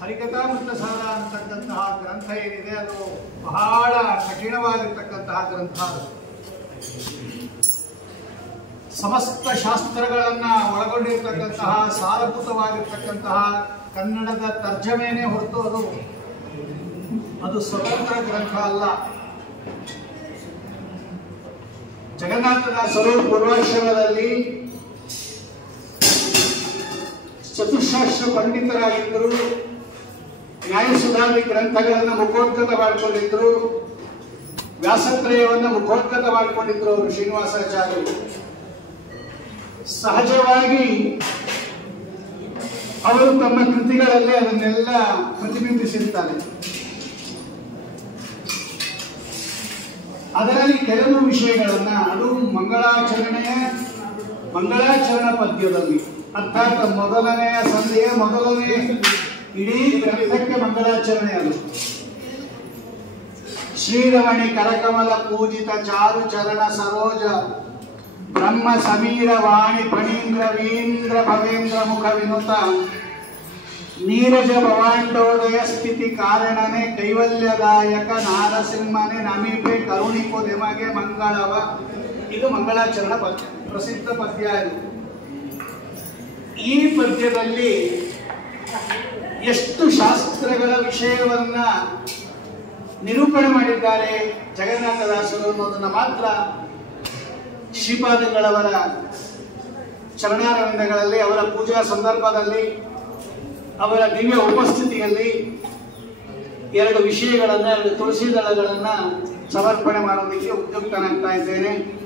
ಹರಿಕಥಾಮೃತ ಸಾರ ಅಂತಕ್ಕಂತಹ ಗ್ರಂಥ ಏನಿದೆ ಅದು ಬಹಳ ಕಠಿಣವಾಗಿರ್ತಕ್ಕಂತಹ ಗ್ರಂಥ. ಸಮಸ್ತ ಶಾಸ್ತ್ರಗಳನ್ನ ಒಳಗೊಂಡಿರ್ತಕ್ಕಂತಹ ಸಾರಭೂತವಾಗಿರ್ತಕ್ಕಂತಹ ಕನ್ನಡದ ತರ್ಜಮೆನೇ ಹೊರತು ಅದು ಸ್ವತಂತ್ರ ಗ್ರಂಥ ಅಲ್ಲ. ಜಗನ್ನಾಥದಾಸರು ಪೂರ್ವಾಶ್ರಮದಲ್ಲಿ ಚತುಶಾಸ್ತ್ರ ಪಂಡಿತರಾಗಿದ್ದರು. ನ್ಯಾಯಸುಧಾದಿ ಗ್ರಂಥಗಳನ್ನು ಮುಖೋದ್ಗತ ಮಾಡಿಕೊಂಡಿದ್ರು. ವ್ಯಾಸತ್ರಯವನ್ನು ಮುಖೋದ್ಗತ ಮಾಡಿಕೊಂಡಿದ್ರು ಅವರು ಶ್ರೀನಿವಾಸಾಚಾರ್ಯರು. ಸಹಜವಾಗಿ ಅವರು ತಮ್ಮ ಕೃತಿಗಳಲ್ಲಿ ಅದನ್ನೆಲ್ಲ ಪ್ರತಿಬಿಂಬಿಸಿರ್ತಾರೆ. ಅದರಲ್ಲಿ ಕೆಲವು ವಿಷಯಗಳನ್ನ ಅದು ಮಂಗಳಾಚರಣ ಪದ್ಯದಲ್ಲಿ, ಅರ್ಥಾತ್ ಮೊದಲನೆಯ ಸಂಧಿಯ ಮೊದಲನೇ ಇಡೀ ಗ್ರಂಥಕ್ಕೆ ಮಂಗಳಾಚರಣೆ ಅದು. ಶ್ರೀರಮಣಿ ಕರಕಮಲ ಪೂಜಿತ ಚಾರು ಚರಣ ಸರೋಜ ಬ್ರಹ್ಮ ಸಮೀರ ವಾಣಿ ಫಣೀಂದ್ರ ವೀಂದ್ರ ಭವೇಂದ್ರ ಮುಖ ವಿನುತ ನೀರಜ ಭವಾಂಡೋದಯ ಸ್ಥಿತಿ ಕಾರಣನೆ ಕೈವಲ್ಯದಾಯಕ ನಾರಸಿಂಹನೆ ನಮಿಪೆ ಕರುಣಿಪು ನಿಮಗೆ ಮಂಗಳವ. ಇದು ಮಂಗಳಾಚರಣ ಪದ್ಯ, ಪ್ರಸಿದ್ಧ ಪದ್ಯ. ಈ ಪದ್ಯದಲ್ಲಿ ಎಷ್ಟು ಶಾಸ್ತ್ರಗಳ ವಿಷಯವನ್ನ ನಿರೂಪಣೆ ಮಾಡಿದ್ದಾರೆ ಜಗನ್ನಾಥದಾಸರು ಅನ್ನೋದನ್ನ ಮಾತ್ರ ಶ್ರೀಪಾದಂಗಳವರ ಚರಣಾರವಿಂದಗಳಲ್ಲಿ, ಅವರ ಪೂಜಾ ಸಂದರ್ಭದಲ್ಲಿ, ಅವರ ದಿವ್ಯ ಉಪಸ್ಥಿತಿಯಲ್ಲಿ ಎರಡು ವಿಷಯಗಳನ್ನ, ಎರಡು ತುಳಸಿ ದಳಗಳನ್ನ ಸಮರ್ಪಣೆ ಮಾಡೋದಕ್ಕೆ ಉದ್ಯುಕ್ತನಾಗ್ತಾ ಇದ್ದೇನೆ.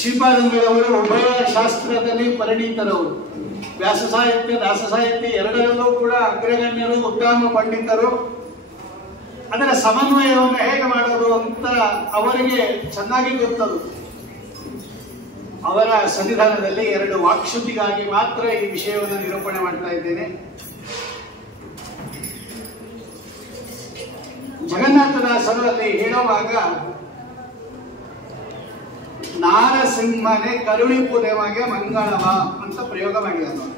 ಶ್ರೀಪಾದಂಗಳವರು ಉಭಯ ಶಾಸ್ತ್ರದಲ್ಲಿ ಪರಿಣಿತರವರು. ವ್ಯಾಸ ಸಾಹಿತ್ಯ, ದಾಸ ಸಾಹಿತ್ಯ ಎರಡರಲ್ಲೂ ಕೂಡ ಅಗ್ರಗಣ್ಯರು, ಉತ್ತಮ ಪಂಡಿತರು. ಅದರ ಸಮನ್ವಯವನ್ನು ಹೇಗೆ ಮಾಡೋದು ಅಂತ ಅವರಿಗೆ ಚೆನ್ನಾಗಿ ಗೊತ್ತದು. ಅವರ ಸನ್ನಿಧಾನದಲ್ಲಿ ಎರಡು ವಾಕ್ಶುದ್ಧಿಗಾಗಿ ಮಾತ್ರ ಈ ವಿಷಯವನ್ನು ನಿರೂಪಣೆ ಮಾಡ್ತಾ ಇದ್ದೇನೆ. ಜಗನ್ನಾಥದಾಸರು ಅಲ್ಲಿ ಹೇಳುವಾಗ ನಾರಸಿಂಹನೇ ಕರುಣಿಪು ದೇವಗೆ ಮಂಗಳವ ಅಂತ ಪ್ರಯೋಗ ಮಾಡಿದರು.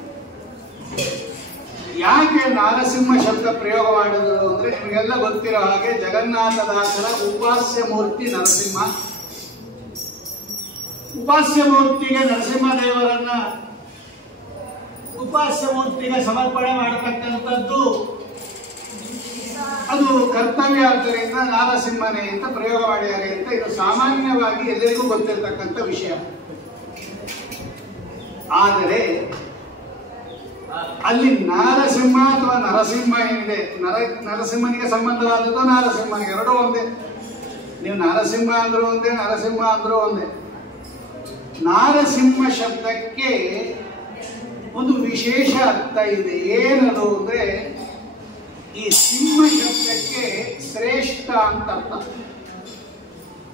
ಯಾಕೆ ನಾರಸಿಂಹ ಶಬ್ದ ಪ್ರಯೋಗ ಮಾಡಿದರು ಅಂದ್ರೆ, ನಿಮಗೆಲ್ಲ ಗೊತ್ತಿರೋ ಹಾಗೆ ಜಗನ್ನಾಥದಾಸರ ಉಪಾಸ್ಯ ಮೂರ್ತಿ ನರಸಿಂಹ. ಉಪಾಸ್ಯ ಮೂರ್ತಿಗೆ ನರಸಿಂಹದೇವರನ್ನ ಉಪಾಸ್ಯ ಮೂರ್ತಿಗೆ ಸಮರ್ಪಣೆ ಮಾಡತಕ್ಕಂಥದ್ದು ಅದು ಕರ್ತವ್ಯ. ಆದ್ದರಿಂದ ನಾರಸಿಂಹನೇ ಅಂತ ಪ್ರಯೋಗ ಮಾಡಿದ್ದಾರೆ ಅಂತ ಇದು ಸಾಮಾನ್ಯವಾಗಿ ಎಲ್ಲರಿಗೂ ಗೊತ್ತಿರತಕ್ಕಂಥ ವಿಷಯ. ಆದರೆ ಅಲ್ಲಿ ನಾರಸಿಂಹ ಅಥವಾ ನರಸಿಂಹ ಏನಿದೆ, ನರಸಿಂಹನಿಗೆ ಸಂಬಂಧವಾದದ್ದು ನಾರಸಿಂಹನಿಗೆ, ಎರಡೂ ಒಂದೇ. ನೀವು ನಾರಸಿಂಹ ಅಂದ್ರೂ ಒಂದೇ, ನರಸಿಂಹ ಅಂದ್ರೂ ಒಂದೇ. ನಾರಸಿಂಹ ಶಬ್ದಕ್ಕೆ ಒಂದು ವಿಶೇಷ ಅರ್ಥ ಇದೆ. ಏನದು ಅಂದ್ರೆ, ಈ ಸಿಂಹ ಶಬ್ದಕ್ಕೆ ಶ್ರೇಷ್ಠ ಅಂತ ಅರ್ಥ.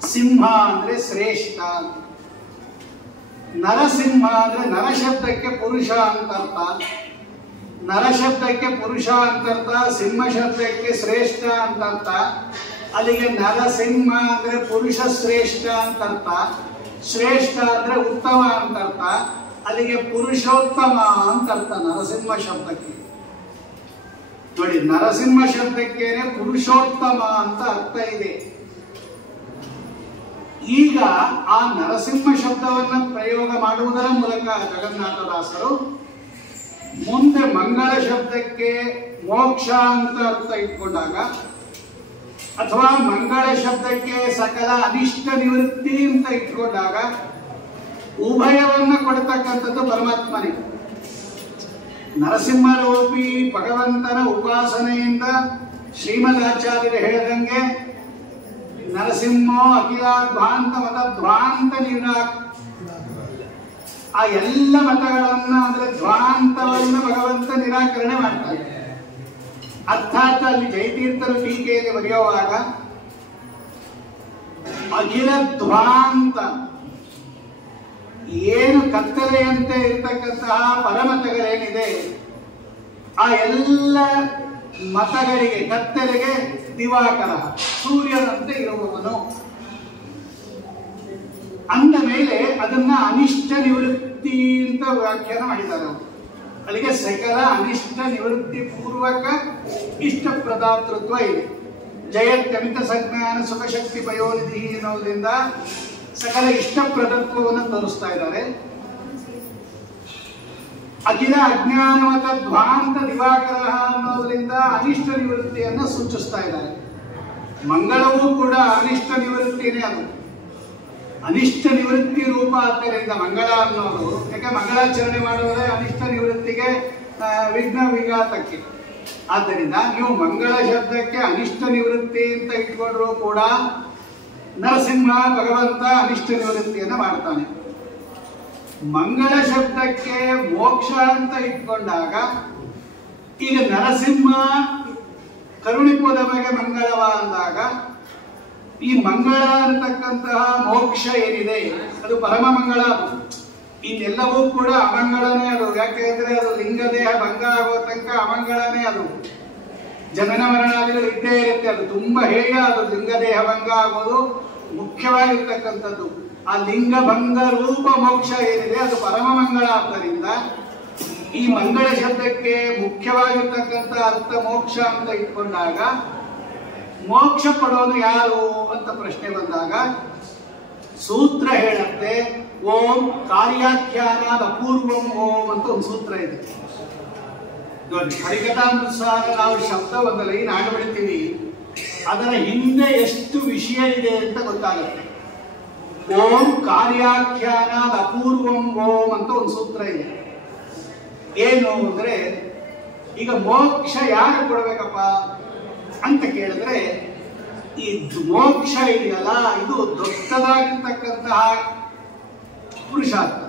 ಸಿಂಹ ಅಂದ್ರೆ ಶ್ರೇಷ್ಠ. ನರಸಿಂಹ ಅಂದ್ರೆ ನರ ಶಬ್ದಕ್ಕೆ ಪುರುಷ ಅಂತ ಅರ್ಥ. ನರ ಶಬ್ದಕ್ಕೆ ಪುರುಷ ಅಂತ ಅರ್ಥ, ಸಿಂಹ ಶಬ್ದಕ್ಕೆ ಶ್ರೇಷ್ಠ ಅಂತ ಅರ್ಥ. ಅಲ್ಲಿಗೆ ನರಸಿಂಹ ಅಂದ್ರೆ ಪುರುಷ ಶ್ರೇಷ್ಠ ಅಂತ ಅರ್ಥ, ಶ್ರೇಷ್ಠ ಅಂದ್ರೆ ಉತ್ತಮ ಅಂತ ಅರ್ಥ, ಅಲ್ಲಿಗೆ ಪುರುಷೋತ್ತಮ ಅಂತ ಅರ್ಥ ನರಸಿಂಹ ಶಬ್ದಕ್ಕೆ. ನೋಡಿ, ನರಸಿಂಹ ಶಬ್ದಕ್ಕೇನೆ ಪುರುಷೋತ್ತಮ ಅಂತ ಅರ್ಥ ಇದೆ. ಈಗ ಆ ನರಸಿಂಹ ಶಬ್ದವನ್ನ ಪ್ರಯೋಗ ಮಾಡುವುದರ ಮೂಲಕ ಜಗನ್ನಾಥದಾಸರು ಮುಂದೆ ಮಂಗಳ ಶಬ್ದಕ್ಕೆ ಮೋಕ್ಷ ಅಂತ ಅರ್ಥ ಇಟ್ಕೊಂಡಾಗ, ಅಥವಾ ಮಂಗಳ ಶಬ್ದಕ್ಕೆ ಸಕಲ ಅನಿಷ್ಟ ನಿವೃತ್ತಿ ಅಂತ ಇಟ್ಕೊಂಡಾಗ, ಉಭಯವನ್ನ ಕೊಡ್ತಕ್ಕಂಥದ್ದು ಪರಮಾತ್ಮನೇ. ನರಸಿಂಹರೂಪಿ ಭಗವಂತನ ಉಪಾಸನೆಯಿಂದ ಶ್ರೀಮದಾಚಾರ್ಯರು ಹೇಳಿದಂಗೆ ನರಸಿಂಹೋ ಅಖಿಲಾಧ್ವಾಂತ ಮತಧ್ವಾಂತ ನಿರಾಕ್, ಆ ಎಲ್ಲ ಮತಗಳನ್ನ ಅಂದ್ರೆ ಧ್ವಾಂತವನ್ನು ಭಗವಂತ ನಿರಾಕರಣೆ ಮಾಡ್ತಾರೆ. ಅರ್ಥಾತ್ ಅಲ್ಲಿ ಜಯತೀರ್ಥರು ಟೀಕೆಯಲ್ಲಿ ಬರೆಯುವಾಗ ಅಖಿಲ ಧ್ವಾಂತ, ಏನು ಕತ್ತಲೆಯಂತೆ ಇರತಕ್ಕಂತಹ ಪರಮತಗಳೇನಿದೆ ಆ ಎಲ್ಲ ಮತಗಳಿಗೆ, ಕತ್ತಲೆಗೆ ದಿವಾಕರ, ಸೂರ್ಯನಂತೆ ಇರುವವನು ಅಂದ ಮೇಲೆ ಅದನ್ನ ಅನಿಷ್ಟ ನಿವೃತ್ತಿ ಅಂತ ವ್ಯಾಖ್ಯಾನ ಮಾಡಿದ್ದಾರೆ ಅವರು. ಅಲ್ಲಿಗೆ ಸಕಲ ಅನಿಷ್ಟ ನಿವೃತ್ತಿ ಪೂರ್ವಕ ಇಷ್ಟ ಪ್ರದಾತೃತ್ವ ಇದೆ. ಜಯತ್ಯಮಿತ ಸಜ್ಞಾನ ಸುಖಶಕ್ತಿ ಪಯೋನಿಧಿ ಅನ್ನೋದ್ರಿಂದ ಸಕಲ ಇಷ್ಟ ಪ್ರದತ್ವವನ್ನು ತೋರಿಸ್ತಾ ಇದ್ದಾರೆ. ಅಖಿಲ ಅಜ್ಞಾನವತ ಧ್ವಾಂತ ದಿವಾಕರ ಅನ್ನೋದ್ರಿಂದ ಅನಿಷ್ಟ ನಿವೃತ್ತಿಯನ್ನು ಸೂಚಿಸ್ತಾ ಇದ್ದಾರೆ. ಮಂಗಳವೂ ಕೂಡ ಅನಿಷ್ಟ ನಿವೃತ್ತಿನೇ. ಅದು ಅನಿಷ್ಟ ನಿವೃತ್ತಿ ರೂಪ ಆದ್ದರಿಂದ ಮಂಗಳ ಅನ್ನೋದು, ಯಾಕೆ ಮಂಗಳಾಚರಣೆ ಮಾಡುವುದೇ ಅನಿಷ್ಟ ನಿವೃತ್ತಿಗೆ ವಿಘ್ನ ವಿಘಾತಕ್ಕೆ. ಆದ್ದರಿಂದ ನೀವು ಮಂಗಳ ಶಬ್ದಕ್ಕೆ ಅನಿಷ್ಟ ನಿವೃತ್ತಿ ಅಂತ ಇಟ್ಕೊಂಡ್ರು ಕೂಡ ನರಸಿಂಹ ಭಗವಂತ ಅನಿಷ್ಟ ನಿವೃತ್ತಿಯನ್ನು ಮಾಡ್ತಾನೆ. ಮಂಗಳ ಶಬ್ದಕ್ಕೆ ಮೋಕ್ಷ ಅಂತ ಇಟ್ಕೊಂಡಾಗ ಈಗ ನರಸಿಂಹ ಕರುಣಿಪದ ಬಗ್ಗೆ ಮಂಗಳವ ಅಂದಾಗ ಈ ಮಂಗಳ ಅನ್ನತಕ್ಕಂತಹ ಮೋಕ್ಷ ಏನಿದೆ ಅದು ಪರಮ ಮಂಗಳ. ಇನ್ನೆಲ್ಲವೂ ಕೂಡ ಅಮಂಗಳನೇ ಅದು. ಯಾಕೆಂದ್ರೆ ಅದು ಲಿಂಗದೇಹ ಭಂಗ ಆಗೋ ತನಕ ಅಮಂಗಳನೇ ಅದು. ಜನನ ಮರಣಾದಿಗಳು ಇದ್ದೇ ಇರುತ್ತೆ. ಅದು ತುಂಬಾ ಹೇಗ ಅದು ಲಿಂಗದೇಹ ಭಂಗ ಆಗೋದು ಮುಖ್ಯವಾಗಿರ್ತಕ್ಕಂಥದ್ದು. ಆ ಲಿಂಗಭಂಗ ರೂಪ ಮೋಕ್ಷ ಏನಿದೆ ಅದು ಪರಮ ಮಂಗಳ. ಆದ್ದರಿಂದ ಈ ಮಂಗಳ ಶಬ್ದಕ್ಕೆ ಮುಖ್ಯವಾಗಿರ್ತಕ್ಕಂಥ ಅರ್ಥ ಮೋಕ್ಷ ಅಂತ ಇಟ್ಕೊಂಡಾಗ ಮೋಕ್ಷ ಕೊಡೋನು ಯಾರು ಅಂತ ಪ್ರಶ್ನೆ ಬಂದಾಗ ಸೂತ್ರ ಹೇಳುತ್ತೆ ಓಂ ಕಾರ್ಯಾಖ್ಯಾನಾದ ಅಪೂರ್ವಂ ಓಂ ಅಂತ ಒಂದು ಸೂತ್ರ ಇದೆ ನೋಡಿ. ಹರಿಕಥಾನುಸಾರ ನಾವು ಶಬ್ದ ಒಂದು ಲೈನ್ ಆಡ್ಬಿಡ್ತೀವಿ, ಅದರ ಹಿಂದೆ ಎಷ್ಟು ವಿಷಯ ಇದೆ ಅಂತ ಗೊತ್ತಾಗುತ್ತೆ. ಓಂ ಕಾರ್ಯಾಖ್ಯಾನಾದ ಅಪೂರ್ವಂ ಓಂ ಅಂತ ಒಂದು ಸೂತ್ರ ಇದೆ. ಏನು ಅಂದ್ರೆ ಈಗ ಮೋಕ್ಷ ಯಾರು ಕೊಡ್ಬೇಕಪ್ಪ ಅಂತ ಕೇಳಿದ್ರೆ ಈ ಮೋಕ್ಷ ಇದೆಯಲ್ಲ ಇದು ದೊಡ್ಡದಾಗಿರ್ತಕ್ಕಂತಹ ಪುರುಷಾರ್ಥ.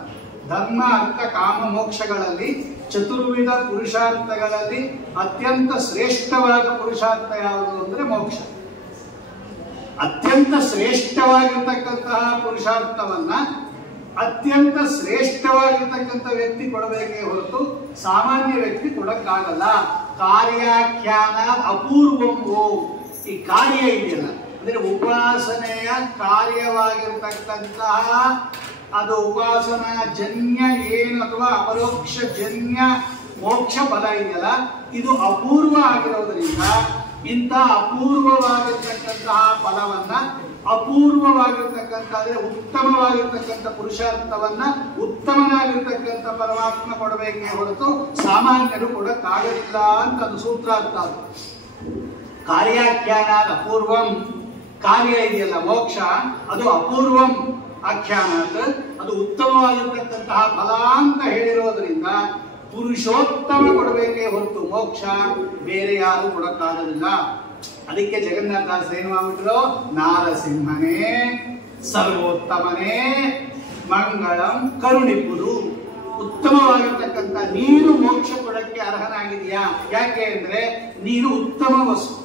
ಧರ್ಮ ಅರ್ಥ ಕಾಮ ಮೋಕ್ಷಗಳಲ್ಲಿ ಚತುರ್ವಿಧ ಪುರುಷಾರ್ಥಗಳಲ್ಲಿ ಅತ್ಯಂತ ಶ್ರೇಷ್ಠವಾದ ಪುರುಷಾರ್ಥ ಯಾವುದು ಅಂದ್ರೆ ಮೋಕ್ಷ. ಅತ್ಯಂತ ಶ್ರೇಷ್ಠವಾಗಿರ್ತಕ್ಕಂತಹ ಪುರುಷಾರ್ಥವನ್ನ ಅತ್ಯಂತ ಶ್ರೇಷ್ಠವಾಗಿರ್ತಕ್ಕಂಥ ವ್ಯಕ್ತಿ ಕೊಡಬೇಕೇ ಹೊರತು ಸಾಮಾನ್ಯ ವ್ಯಕ್ತಿ ಕೊಡಕ್ಕಾಗಲ್ಲ. ಕಾರ್ಯಾಖ್ಯಾನ ಅಪೂರ್ವಂ ಓಂ. ಈ ಕಾರ್ಯ ಇದೆಯಲ್ಲ ಅಂದ್ರೆ ಉಪಾಸನೆಯ ಕಾರ್ಯವಾಗಿರ್ತಕ್ಕಂತಹ ಅದು ಉಪಾಸನಾ ಜನ್ಯ ಏನು ಅಥವಾ ಅಪರೋಕ್ಷ ಜನ್ಯ ಮೋಕ್ಷ ಫಲ ಇದೆಯಲ್ಲ ಇದು ಅಪೂರ್ವ ಆಗಿರೋದ್ರಿಂದ ಇಂಥ ಅಪೂರ್ವವಾಗಿರ್ತಕ್ಕಂತಹ ಫಲವನ್ನ ಅಪೂರ್ವವಾಗಿರ್ತಕ್ಕಂಥ ಅಂದ್ರೆ ಉತ್ತಮವಾಗಿರ್ತಕ್ಕಂಥ ಪುರುಷಾರ್ಥವನ್ನ ಉತ್ತಮನಾಗಿರ್ತಕ್ಕಂಥ ಪರಮಾತ್ಮ ಕೊಡಬೇಕೇ ಹೊರತು ಸಾಮಾನ್ಯರು ಕೊಡಕ್ಕಾಗಲಿಲ್ಲ ಅಂತ ಅದು ಸೂತ್ರಾರ್ಥ. ಕಾರ್ಯಾಖ್ಯಾನಾದ ಅಪೂರ್ವಂ, ಕಾರ್ಯ ಇದೆಯಲ್ಲ ಮೋಕ್ಷ ಅದು ಅಪೂರ್ವಂ ಆಖ್ಯಾನ ಅದು ಉತ್ತಮವಾಗಿರ್ತಕ್ಕಂತಹ ಫಲ ಅಂತ ಹೇಳಿರೋದ್ರಿಂದ ಪುರುಷೋತ್ತಮ ಕೊಡಬೇಕೇ ಹೊರತು ಮೋಕ್ಷ ಬೇರೆ ಯಾರು ಕೊಡಕ್ಕಾಗೋದಿಲ್ಲ. ಅದಕ್ಕೆ ಜಗನ್ನಾಥದಾಸ ಏನು ಮಾಡ್ಬಿಟ್ರು, ನಾರಸಿಂಹನೇ ಸರ್ವೋತ್ತಮನೇ ಮಂಗಳಂ ಕರುಣಿಪುರು. ಉತ್ತಮವಾಗಿರ್ತಕ್ಕಂಥ ನೀನು ಮೋಕ್ಷ ಕೊಡಕ್ಕೆ ಅರ್ಹನಾಗಿದೆಯಾ? ಯಾಕೆ ಅಂದ್ರೆ ನೀನು ಉತ್ತಮ ವಸ್ತು.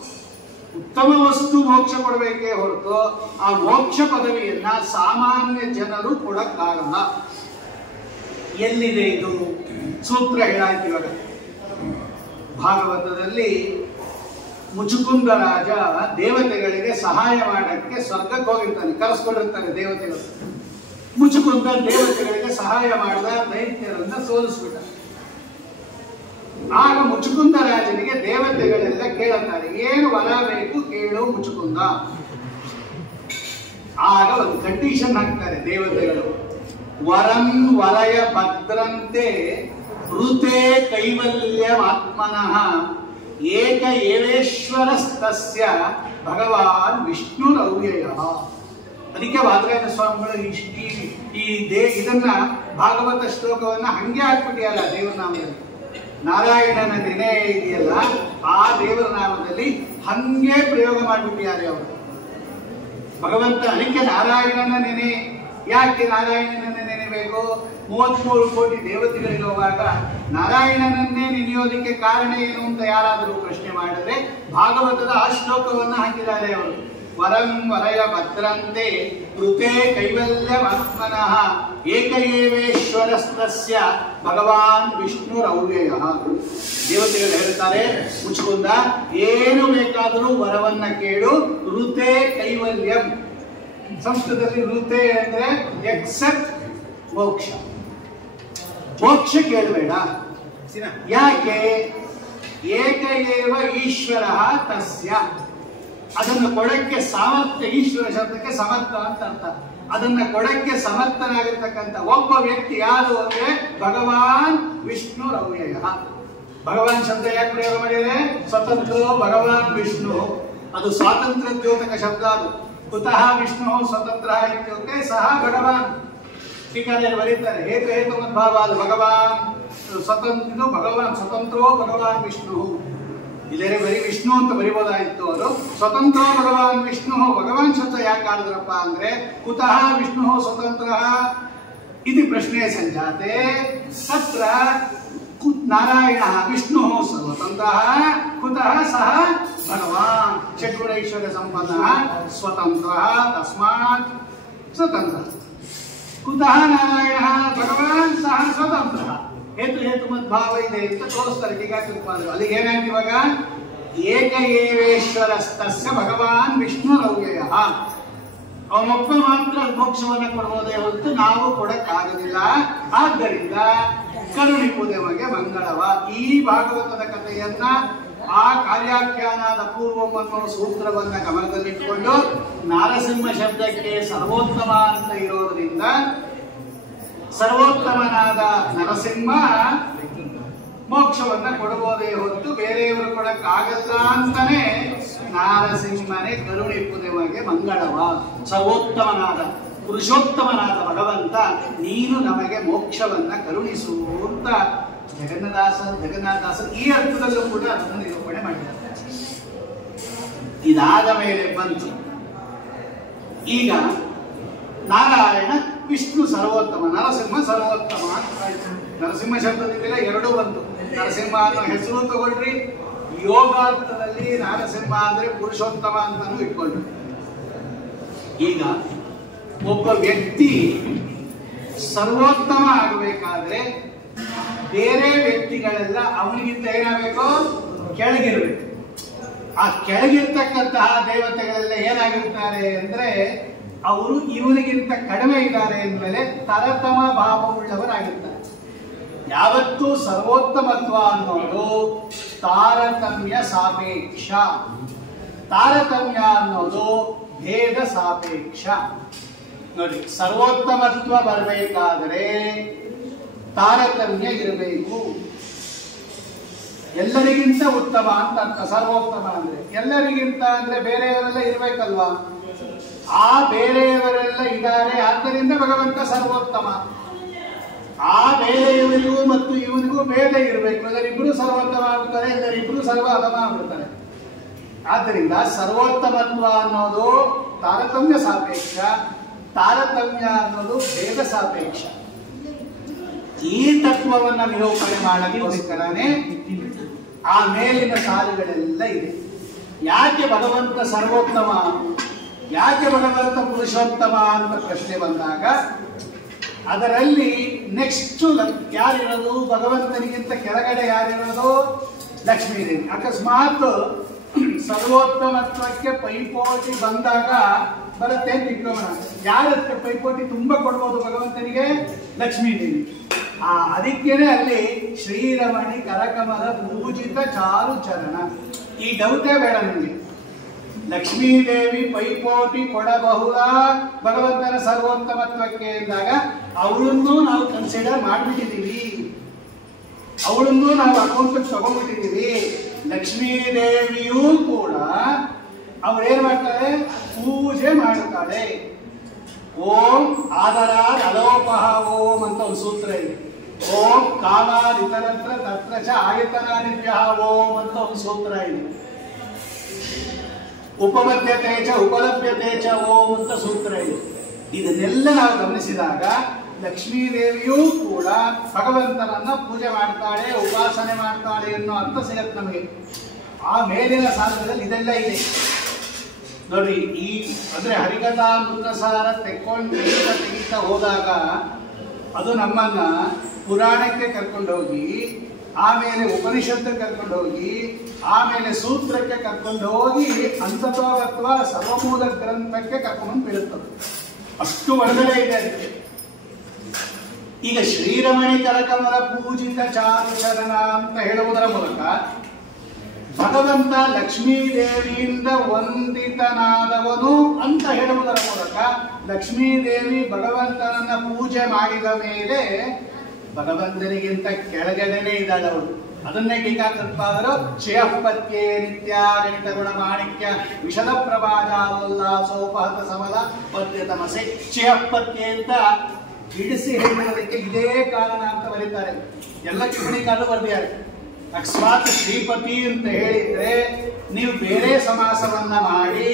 ಉತ್ತಮ ವಸ್ತು ಮೋಕ್ಷ ಕೊಡಬೇಕೇ ಹೊರತು ಆ ಮೋಕ್ಷ ಪದವಿಯನ್ನ ಸಾಮಾನ್ಯ ಜನರು ಕೊಡಕ್ಕಾಗಲ್ಲ. ಎಲ್ಲಿದೆ ಇದು ಸೂತ್ರ ಹೇಳಾಯ್ತು. ಇವಾಗ ಭಾಗವತದಲ್ಲಿ ಮುಚುಕುಂದ ರಾಜ ದೇವತೆಗಳಿಗೆ ಸಹಾಯ ಮಾಡಕ್ಕೆ ಸ್ವರ್ಗಕ್ಕೆ ಹೋಗಿರ್ತಾನೆ, ಕರೆಸ್ಕೊಂಡಿರ್ತಾರೆ ದೇವತೆಗಳು. ಮುಚುಕುಂದ ದೇವತೆಗಳಿಗೆ ಸಹಾಯ ಮಾಡಿದ ದೈತ್ಯರನ್ನ ಸೋಲಿಸ್ಬಿಟ್ಟ. ಆಗ ಮುಚುಕುಂದ ರಾಜನಿಗೆ ದೇವತೆಗಳೆಲ್ಲ ಕೇಳುತ್ತಾರೆ, ಏನು ವರ ಬೇಕು ಕೇಳು ಮುಚುಕುಂದ. ಆಗ ಒಂದು ಕಂಡೀಷನ್ ಹಾಕ್ತಾರೆ ದೇವತೆಗಳು, ವರಂ ವರಯ ಭದ್ರಂತೆ ಋತೆ ಕೈವಲ್ಯಮಾತ್ಮನಃ ಏಕ ಏವೇಶ್ವರಸ್ತಸ್ಯ ಭಗವಾನ್ ವಿಷ್ಣುರವ್ಯಯ. ಅದಕ್ಕೆ ವಾದರಾಯಣ ಸ್ವಾಮಿಗಳು ಇದನ್ನ ಭಾಗವತ ಶ್ಲೋಕವನ್ನ ಹಂಗೆ ಹಾಕ್ಬಿಟ್ಟಿಯಲ್ಲ ದೇವರ ನಾಮದಲ್ಲಿ. ನಾರಾಯಣನ ನೆನೆ ಇದೆಯಲ್ಲ ಆ ದೇವರ ನಾಮದಲ್ಲಿ ಹಂಗೆ ಪ್ರಯೋಗ ಮಾಡಿಬಿಟ್ಟಿದ್ದಾರೆ ಅವರು. ಭಗವಂತ ಅದಕ್ಕೆ ನಾರಾಯಣನ ನೆನೆ. ಯಾಕೆ ನಾರಾಯಣನ ನೆನೆಬೇಕು? 33 ಕೋಟಿ ದೇವತೆಗಳಿರುವಾಗ ನಾರಾಯಣನನ್ನೇ ನೆನೆಯೋದಕ್ಕೆ ಕಾರಣ ಏನು ಅಂತ ಯಾರಾದರೂ ಪ್ರಶ್ನೆ ಮಾಡಿದ್ರೆ ಭಾಗವತದ ಆ ಶ್ಲೋಕವನ್ನ ಹಾಕಿದ್ದಾರೆ ಅವರು. ವರಂ ವರಯ ಭದ್ರಂತೆ ಕೃತೆ ಕೈವಲ್ಯಮಾತ್ಮನಃ ಏಕ ಏವೇಶ್ವರಸ್ತಸ್ಯ ಭಗವಾನ್ ವಿಷ್ಣುರವ್ಯಯ. ದೇವತೆಗಳು ಹೇಳ್ತಾರೆ, ಮುಚುಕುಂದ ಏನು ಬೇಕಾದರೂ ವರವನ್ನ ಕೇಳು, ಋತೆ ಕೈವಲ್ಯಂ. ಸಂಸ್ಕೃತದಲ್ಲಿ ಋತೆ ಅಂದ್ರೆ ಎಕ್ಸೆಪ್ಟ್ ಮೋಕ್ಷ. ಮೋಕ್ಷ ಕೇಳಬೇಡ, ಯಾಕೆ? ಏಕ ಏವ ಈಶ್ವರ ತಸ್ಯ. ಅದನ್ನು ಕೊಡಕ್ಕೆ ಸಾಮರ್ಥ್ಯ, ಈಶ್ವರ ಶಬ್ದಕ್ಕೆ ಸಮರ್ಥ ಅಂತ ಅರ್ಥ. ಅದನ್ನ ಕೊಡಕ್ಕೆ ಸಮರ್ಥನಾಗಿರ್ತಕ್ಕಂಥ ಒಬ್ಬ ವ್ಯಕ್ತಿ ಯಾರು ಅಂದ್ರೆ ಭಗವಾನ್ ವಿಷ್ಣು ರವ್ಯಯ. ಭಗವಾನ್ ಶಬ್ದ ಯಾಕೆ ಪ್ರಯೋಗ ಮಾಡಿದರೆ? ಸ್ವತಂತ್ರ ಭಗವಾನ್ ವಿಷ್ಣು, ಅದು ಸ್ವಾತಂತ್ರ್ಯ ದ್ಯೋತಕ ಶಬ್ದ. ಅದು ಕುತಃ ವಿಷ್ಣು ಸ್ವತಂತ್ರ ಇತ್ಯುಕ್ತೆ ಸಹ ಭಗವಾನ್. ಟೀಕಾದಲ್ಲಿ ಬರೀತಾರೆ ಹೇತು ಹೇತು ಮದ್ಭಾವ, ಅದು ಭಗವಾನ್ ಸ್ವತಂತ್ರ, ಭಗವಾನ್ ಸ್ವತಂತ್ರೋ ಭಗವಾನ್ ವಿಷ್ಣು. ಇಲ್ಲೇ ಬರೀ ವಿಷ್ಣು ಅಂತ ಬರಿಬೋದಾಯಿತು, ಅದು ಸ್ವತಂತ್ರ ಭಗವಾನ್ ವಿಷ್ಣು. ಭಗವಾನ್ ಶಬ್ದ ಯಾಕೆ ಆಡಿದ್ರಪ್ಪ ಅಂದ್ರೆ ಕುತಃ ವಿಷ್ಣು ಸ್ವತಂತ್ರ ಇದು ಪ್ರಶ್ನೆ ಸಂಜಾತೆ. ತತ್ರ ನಾರಾಯಣ ವಿಷ್ಣು ಸ್ವತಂತ್ರ ಕುತಃ ಸಹ ಭಗವಾನ್ ಷಡ್ಗುಣೈಶ್ವರ್ಯ ಸಂಪನ್ನ ಸ್ವತಂತ್ರ ತಸ್ಮಾತ್ ಸ್ವತಂತ್ರ. ಕುತಃ ನಾರಾಯಣ ಭಗವಾನ್ ಸಹ ಸ್ವತಂತ್ರ. ಹೇತು ಹೇತು ಮದ್ಭಾವ ಇದೆ ಅಂತ ತೋರಿಸ್ತಾರೆ ಟೀಕಾಕೃತ್ಪಾದರು. ಅಲ್ಲಿಗೆ ಏನಾಯ್ತು ಇವಾಗ? ಏಕ ಏವೇಶ್ವರಸ್ತಸ್ಯ ಭಗವಾನ್ ವಿಷ್ಣು ರವ್ಯಯ. ಅವನೊಬ್ಬ ಮಾತ್ರ ಮೋಕ್ಷವನ್ನ ಕೊಡಬಹುದೇ ಹೊರತು ನಾವು ಕೊಡಕ್ಕಾಗಲಿಲ್ಲ. ಆದ್ದರಿಂದ ಕರುಣಿಪುದೇವಗೆ ಮಂಗಳವ. ಈ ಭಾಗವತದ ಕಥೆಯನ್ನ ಆ ಕಾರ್ಯಾಖ್ಯಾನದ ಪೂರ್ವಂ ಅನ್ನೋ ಸೂತ್ರವನ್ನ ಗಮನದಲ್ಲಿಟ್ಟುಕೊಂಡು ನಾರಸಿಂಹ ಶಬ್ದಕ್ಕೆ ಸರ್ವೋತ್ತಮ ಅಂತ ಇರೋದ್ರಿಂದ ಸರ್ವೋತ್ತಮನಾದ ನರಸಿಂಹ ಮೋಕ್ಷವನ್ನ ಕೊಡಬಹುದೇ ಹೊರತು ಬೇರೆಯವರು ಕೊಡಕ್ಕಾಗಲ್ಲ ಅಂತಾನೆ ನಾರಸಿಂಹನೇ ಕರುಣಿಪುದೇವಗೆ ಮಂಗಳವ. ಸರ್ವೋತ್ತಮನಾದ ಪುರುಷೋತ್ತಮನಾದ ಭಗವಂತ ನೀನು ನಮಗೆ ಮೋಕ್ಷವನ್ನ ಕರುಣಿಸು ಅಂತ ಜಗನ್ನಾಥದಾಸರು ಈ ಅರ್ಥದಲ್ಲೂ ಕೂಡ ಅದನ್ನು ನಿರೂಪಣೆ ಮಾಡಿದ್ದಾರೆ. ಇದಾದ ಮೇಲೆ ಬಂತು ಈಗ ನಾರಾಯಣ ವಿಷ್ಣು ಸರ್ವೋತ್ತಮ, ನರಸಿಂಹ ಸರ್ವೋತ್ತಮ. ನರಸಿಂಹ ಶಬ್ದದಿಂದಲೇ ಎರಡೂ ಬಂತು. ನರಸಿಂಹ ಅನ್ನೋ ಹೆಸರು ತಗೊಳ್ರಿ, ಯೋಗಾರ್ಥದಲ್ಲಿ ನರಸಿಂಹ ಅಂದ್ರೆ ಪುರುಷೋತ್ತಮ ಅಂತಾನು ಇಟ್ಕೊಂಡ್ರಿ. ಈಗ ಒಬ್ಬ ವ್ಯಕ್ತಿ ಸರ್ವೋತ್ತಮ ಆಗಬೇಕಾದ್ರೆ ಬೇರೆ ವ್ಯಕ್ತಿಗಳೆಲ್ಲ ಅವನಿಗಿಂತ ಏನಾಗಬೇಕು? ಕೆಳಗಿರ್ಬೇಕು. ಆ ಕೆಳಗಿರ್ತಕ್ಕಂತಹ ದೇವತೆಗಳೆಲ್ಲ ಏನಾಗಿರ್ತಾರೆ ಅಂದ್ರೆ ಅವರು ಇವನಿಗಿಂತ ಕಡಿಮೆ ಇದ್ದಾರೆ ಅಂದಮೇಲೆ ತರತಮ ಭಾವವುಳ್ಳವರಾಗಿರ್ತಾರೆ. ಯಾವತ್ತೂ ಸರ್ವೋತ್ತಮತ್ವ ಅನ್ನೋದು ತಾರತಮ್ಯ ಸಾಪೇಕ್ಷ. ತಾರತಮ್ಯ ಅನ್ನೋದು ಭೇದ ಸಾಪೇಕ್ಷ. ನೋಡಿ, ಸರ್ವೋತ್ತಮತ್ವ ಬರಬೇಕಾದರೆ ತಾರತಮ್ಯ ಇರಬೇಕು. ಎಲ್ಲರಿಗಿಂತ ಉತ್ತಮ ಅಂತ ಅರ್ಥ. ಸರ್ವೋತ್ತಮ ಅಂದ್ರೆ ಎಲ್ಲರಿಗಿಂತ ಅಂದ್ರೆ ಬೇರೆಯವರೆಲ್ಲ ಇರ್ಬೇಕಲ್ವಾ? ಆ ಬೇರೆಯವರೆಲ್ಲ ಇದ್ದಾರೆ, ಆದ್ದರಿಂದ ಭಗವಂತ ಸರ್ವೋತ್ತಮ. ಆ ಬೇರೆಯವರಿಗೂ ಮತ್ತು ಇವನಿಗೂ ಭೇದ ಇರಬೇಕು. ಎಲ್ಲರಿಬ್ಬರು ಸರ್ವೋತ್ತಮ ಆಗ್ತಾರೆ, ಎಲ್ಲರಿಬ್ಬರು ಸರ್ವ ಅಧಮ ಆಗ್ಬಿಡ್ತಾರೆ. ಆದ್ದರಿಂದ ಸರ್ವೋತ್ತಮತ್ವ ಅನ್ನೋದು ತಾರತಮ್ಯ ಸಾಪೇಕ್ಷ, ತಾರತಮ್ಯ ಅನ್ನೋದು ಭೇದ ಸಾಪೇಕ್ಷ. ಈ ತತ್ವವನ್ನ ನಿರೂಪಣೆ ಮಾಡಲಿಕ್ಕೋಸ್ಕರನೇ ಆ ಮೇಲಿನ ಸಾಲುಗಳೆಲ್ಲ ಇದೆ. ಯಾಕೆ ಭಗವಂತ ಸರ್ವೋತ್ತಮ, ಯಾಕೆ ಭಗವಂತ ಪುರುಷೋತ್ತಮ ಅಂತ ಪ್ರಶ್ನೆ ಬಂದಾಗ ಅದರಲ್ಲಿ ನೆಕ್ಸ್ಟ್ ಯಾರಿರೋದು? ಭಗವಂತನಿಗಿಂತ ಕೆಳಗಡೆ ಯಾರಿರೋದು? ಲಕ್ಷ್ಮೀದೇವಿ. ಅಕಸ್ಮಾತ್ ಸರ್ವೋತ್ತಮತ್ವಕ್ಕೆ ಪೈಪೋಟಿ ಬಂದಾಗ ಬರುತ್ತೆ ಅಂತ ಇಟ್ಕೋಣ. ಯಾರಕ್ಕೆ ಪೈಪೋಟಿ ತುಂಬಾ ಕೊಡ್ಬೋದು ಭಗವಂತನಿಗೆ? ಲಕ್ಷ್ಮೀದೇವಿ. ಅದಕ್ಕೇನೆ ಅಲ್ಲಿ ಶ್ರೀರಮಣಿ ಕರಕಮಲ ಪೂಜಿತ ಚಾರು ಚರಣ. ಈ ಡೌಟೇ ಬೇಡ ನಿಮಗೆ. ಲಕ್ಷ್ಮೀದೇವಿ ಪೈಪೋಟಿ ಕೊಡಬಹುದಾ ಭಗವಂತನ ಸರ್ವೋತ್ತಮತ್ವಕ್ಕೆ ಎಂದಾಗ ಅವಳನ್ನು ನಾವು ಕನ್ಸಿಡರ್ ಮಾಡಿಬಿಟ್ಟಿದ್ದೀವಿ, ಅವಳನ್ನು ನಾವು ಅಕೌಂಟ್ ತಗೊಂಡ್ಬಿಟ್ಟಿದ್ದೀವಿ. ಲಕ್ಷ್ಮೀದೇವಿಯೂ ಕೂಡ ಅವಳೇನ್ ಮಾಡ್ತಾಳೆ? ಪೂಜೆ ಮಾಡುತ್ತಾಳೆ. ಓಂ ಆದರಾದ ಅಲೋಪಹ ಓಂ ಅಂತ ಒಂದು ಸೂತ್ರ ಇದೆ. ಓಂ ಕಾಮಾದಿತರತ್ರ ತತ್ರ ಚ ಆಯತನಾನಿಭ್ಯ ಓಂ ಅಂತ ಒಂದು ಸೂತ್ರ ಇದೆ. ಉಪಮಧ್ಯತೆ ಚ ಉಪಲಭ್ಯತೆ ಚ ಓಂ ಅಂತ ಸೂತ್ರ ಇದೆ. ಇದನ್ನೆಲ್ಲ ನಾವು ಗಮನಿಸಿದಾಗ ಲಕ್ಷ್ಮೀದೇವಿಯೂ ಕೂಡ ಭಗವಂತನನ್ನ ಪೂಜೆ ಮಾಡ್ತಾಳೆ, ಉಪಾಸನೆ ಮಾಡ್ತಾಳೆ ಅನ್ನೋ ಅರ್ಥ ಸಿಗತ್ತೆ ನಮಗೆ. ಆ ಮೇಲಿನ ಸಾಲದಲ್ಲಿ ಇದೆಲ್ಲ ಇದೆ ನೋಡಿ. ಈ ಅಂದ್ರೆ ಹರಿಕಥಾ ಮೃತಸಾರ ತೆಗೀತಾ ಹೋದಾಗ ಅದು ನಮ್ಮನ್ನ ಪುರಾಣಕ್ಕೆ ಕರ್ಕೊಂಡು ಹೋಗಿ, ಆಮೇಲೆ ಉಪನಿಷತ್ತು ಕರ್ಕೊಂಡು ಹೋಗಿ, ಆಮೇಲೆ ಸೂತ್ರಕ್ಕೆ ಕರ್ಕೊಂಡು ಹೋಗಿ ಅಂತತ್ವ ಸರ್ವಮೂಲ ಗ್ರಂಥಕ್ಕೆ ಕರ್ಕೊಂಡು ಬಿಡುತ್ತದೆ. ಅಷ್ಟು ಒಳಗಡೆ ಇದೆ ಅದಕ್ಕೆ. ಈಗ ಶ್ರೀರಮಣಿ ಕರಕಮಲ ಪೂಜಿತ ಚಾರು ಚರಣ ಅಂತ ಹೇಳುವುದರ ಮೂಲಕ ಭಗವಂತ ಲಕ್ಷ್ಮೀ ದೇವಿಯಿಂದ ವಂದಿತನಾದವನು ಅಂತ ಹೇಳುವುದರ ಮೂಲಕ ಲಕ್ಷ್ಮೀ ದೇವಿ ಭಗವಂತನನ್ನ ಪೂಜೆ ಮಾಡಿದ ಮೇಲೆ ಭಗವಂತನಿಗಿಂತ ಕೆಳಗಡೆನೇ ಇದ್ದಾಳವಳು. ಅದನ್ನೇ ಟೀಕಾಕೃತ್ಪಾದರು ಶ್ರೇಯಪತ್ಯೆ ನಿತ್ಯ ಗಣಿತ ಗುಣ ಮಾಣಿಕ್ಯ ವಿಶದ ಪ್ರಭಾಜಾಲೋಲ್ಲಾಸೋಪಹತ ಸಮಲ ಪದ್ಯ ತಮಸೆ ಶ್ರೇಯಪತ್ಯೆ ಅಂತ ಬಿಡಿಸಿ ಹೇಳುವುದಕ್ಕೆ ಇದೇ ಕಾರಣ ಅಂತ ಬರೀತಾರೆ. ಎಲ್ಲ ಟಿಪ್ಪಣಿಕಾರರು ಬರೆದಿದ್ದಾರೆ. ಅಕಸ್ಮಾತ್ ಶ್ರೀಪತಿ ಅಂತ ಹೇಳಿದ್ರೆ ನೀವು ಬೇರೆ ಸಮಾಸವನ್ನ ಮಾಡಿ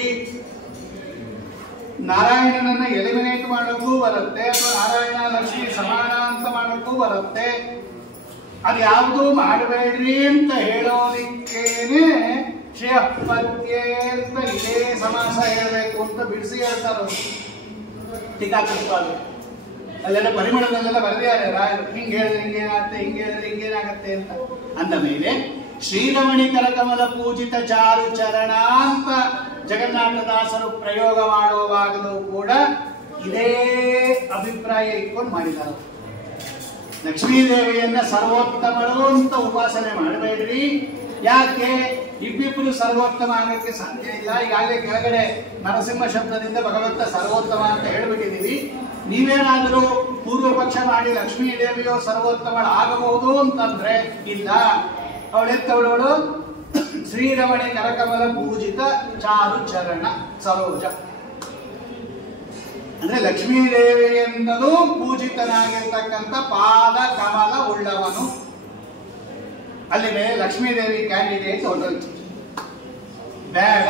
ನಾರಾಯಣನನ್ನ ಎಲಿಮಿನೇಟ್ ಮಾಡೋಕ್ಕೂ ಬರುತ್ತೆ, ಅಥವಾ ನಾರಾಯಣ ಲಕ್ಷ್ಮಿ ಸಮಾನ ಅಂತ ಮಾಡೋಕ್ಕೂ ಬರುತ್ತೆ. ಅದು ಯಾವುದೂ ಮಾಡಬೇಡ್ರಿ ಅಂತ ಹೇಳೋದಿಕ್ಕೇನೆ ಶ್ರೇಯಪತ್ಯೆ ಅಂತ ಇದೇ ಸಮಾಸ ಹೇಳಬೇಕು ಅಂತ ಬಿಡಿಸಿ ಹೇಳ್ತಾರ ಟೀಕಾಕೃತ್ಪಾದರು. ಅಲ್ಲೆಲ್ಲ ಪರಿಮಳದಲ್ಲೆಲ್ಲ ಬರೆದಿದ್ದಾರೆ ರಾಯರು, ಹಿಂಗೆ ಹೇಳಿದ್ರೆ ಹಿಂಗೇನಾಗುತ್ತೆ, ಹಿಂಗೆ ಹೇಳಿದ್ರೆ ಹಿಂಗೇನಾಗತ್ತೆ ಅಂತ. ಅಂದ ಮೇಲೆ ಶ್ರೀರಮಣಿ ಕರಕಮಲ ಪೂಜಿತ ಚಾರು ಚರಣ ಅಂತ ಜಗನ್ನಾಥದಾಸರು ಪ್ರಯೋಗ ಮಾಡುವಾಗಲೂ ಕೂಡ ಇದೇ ಅಭಿಪ್ರಾಯ ಇಟ್ಕೊಂಡು ಮಾಡಿದ್ದಾರೆ. ಲಕ್ಷ್ಮೀದೇವಿಯನ್ನ ಸರ್ವೋತ್ತಮಳು ಅಂತ ಉಪಾಸನೆ ಮಾಡಬೇಡ್ರಿ. ಯಾಕೆ? ಇಬ್ಬಿಬ್ಬರು ಸರ್ವೋತ್ತಮ ಆಗಕ್ಕೆ ಸಾಧ್ಯ ಇಲ್ಲ. ಈಗಾಗಲೇ ಕೆಳಗಡೆ ನರಸಿಂಹ ಶಬ್ದದಿಂದ ಭಗವಂತ ಸರ್ವೋತ್ತಮ ಅಂತ ಹೇಳ್ಬಿಟ್ಟಿದ್ದೀವಿ. ನೀವೇನಾದರೂ ಪೂರ್ವ ಪಕ್ಷ ಮಾಡಿ ಲಕ್ಷ್ಮೀ ದೇವಿಯೋ ಸರ್ವೋತ್ತಮಳು ಆಗಬಹುದು ಅಂತಂದ್ರೆ ಇಲ್ಲ. ಅವಳೆತ್ತವಳವಳು ಶ್ರೀರಮಣಿ ಕರಕಮಲ ಪೂಜಿತ ಚಾರು ಚರಣ ಸರೋಜ ಅಂದ್ರೆ ಲಕ್ಷ್ಮೀ ದೇವಿಯಿಂದಲೂ ಪೂಜಿತನಾಗಿರ್ತಕ್ಕಂಥ ಪಾದ ಕಮಲ ಉಳ್ಳವನು. ಅಲ್ಲಿಗೆ ಲಕ್ಷ್ಮೀ ದೇವಿ ಕ್ಯಾಂಡಿಡೇಟ್ ಹೊರಟು ಬೇಡ.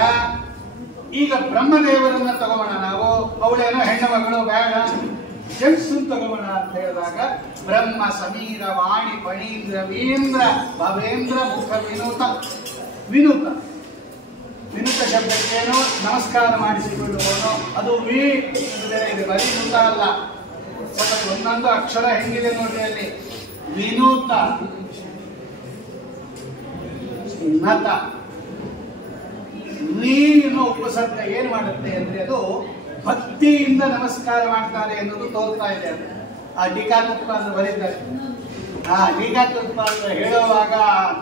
ಈಗ ಬ್ರಹ್ಮದೇವರನ್ನ ತಗೋಣ ನಾವು. ಅವಳೇನೋ ಹೆಣ್ಣು ಮಗಳು, ಬೇಡ ಜೆಂಟ್ಸ್ ತಗೋಣ ಅಂತ ಹೇಳಿದಾಗ ಬ್ರಹ್ಮ ಸಮೀರ ವಾಣಿ ಫಣೀಂದ್ರ ವೀಂದ್ರ ಭವೇಂದ್ರ ಮುಖ ವಿನೂತ ವಿನೂತ ವಿನೂತ ಶಬ್ದಕ್ಕೇನೋ ನಮಸ್ಕಾರ ಮಾಡಿಸಿಕೊಳ್ಳುವನು. ಅದು ವಿ ಇದೆ, ಬರೀ ನೂತ ಅಲ್ಲ. ಸ್ವಲ್ಪ ಒಂದೊಂದು ಅಕ್ಷರ ಹೆಂಗಿದೆ ನೋಡಿ ಅಲ್ಲಿ. ವಿನೂತ ನತ ನೀನು ಉಪಸರ್ಗ ಏನ್ ಮಾಡುತ್ತೆ ಅಂದ್ರೆ ಅದು ಭಕ್ತಿಯಿಂದ ನಮಸ್ಕಾರ ಮಾಡ್ತಾರೆ ಎನ್ನುವುದು ತೋರ್ತಾ ಇದೆ. ಆ ಟೀಕಾಕೃತ್ಪಾದರು ಬರೀತಾರೆ. ಆ ಟೀಕಾಕೃತ್ಪಾದರು ಹೇಳುವಾಗ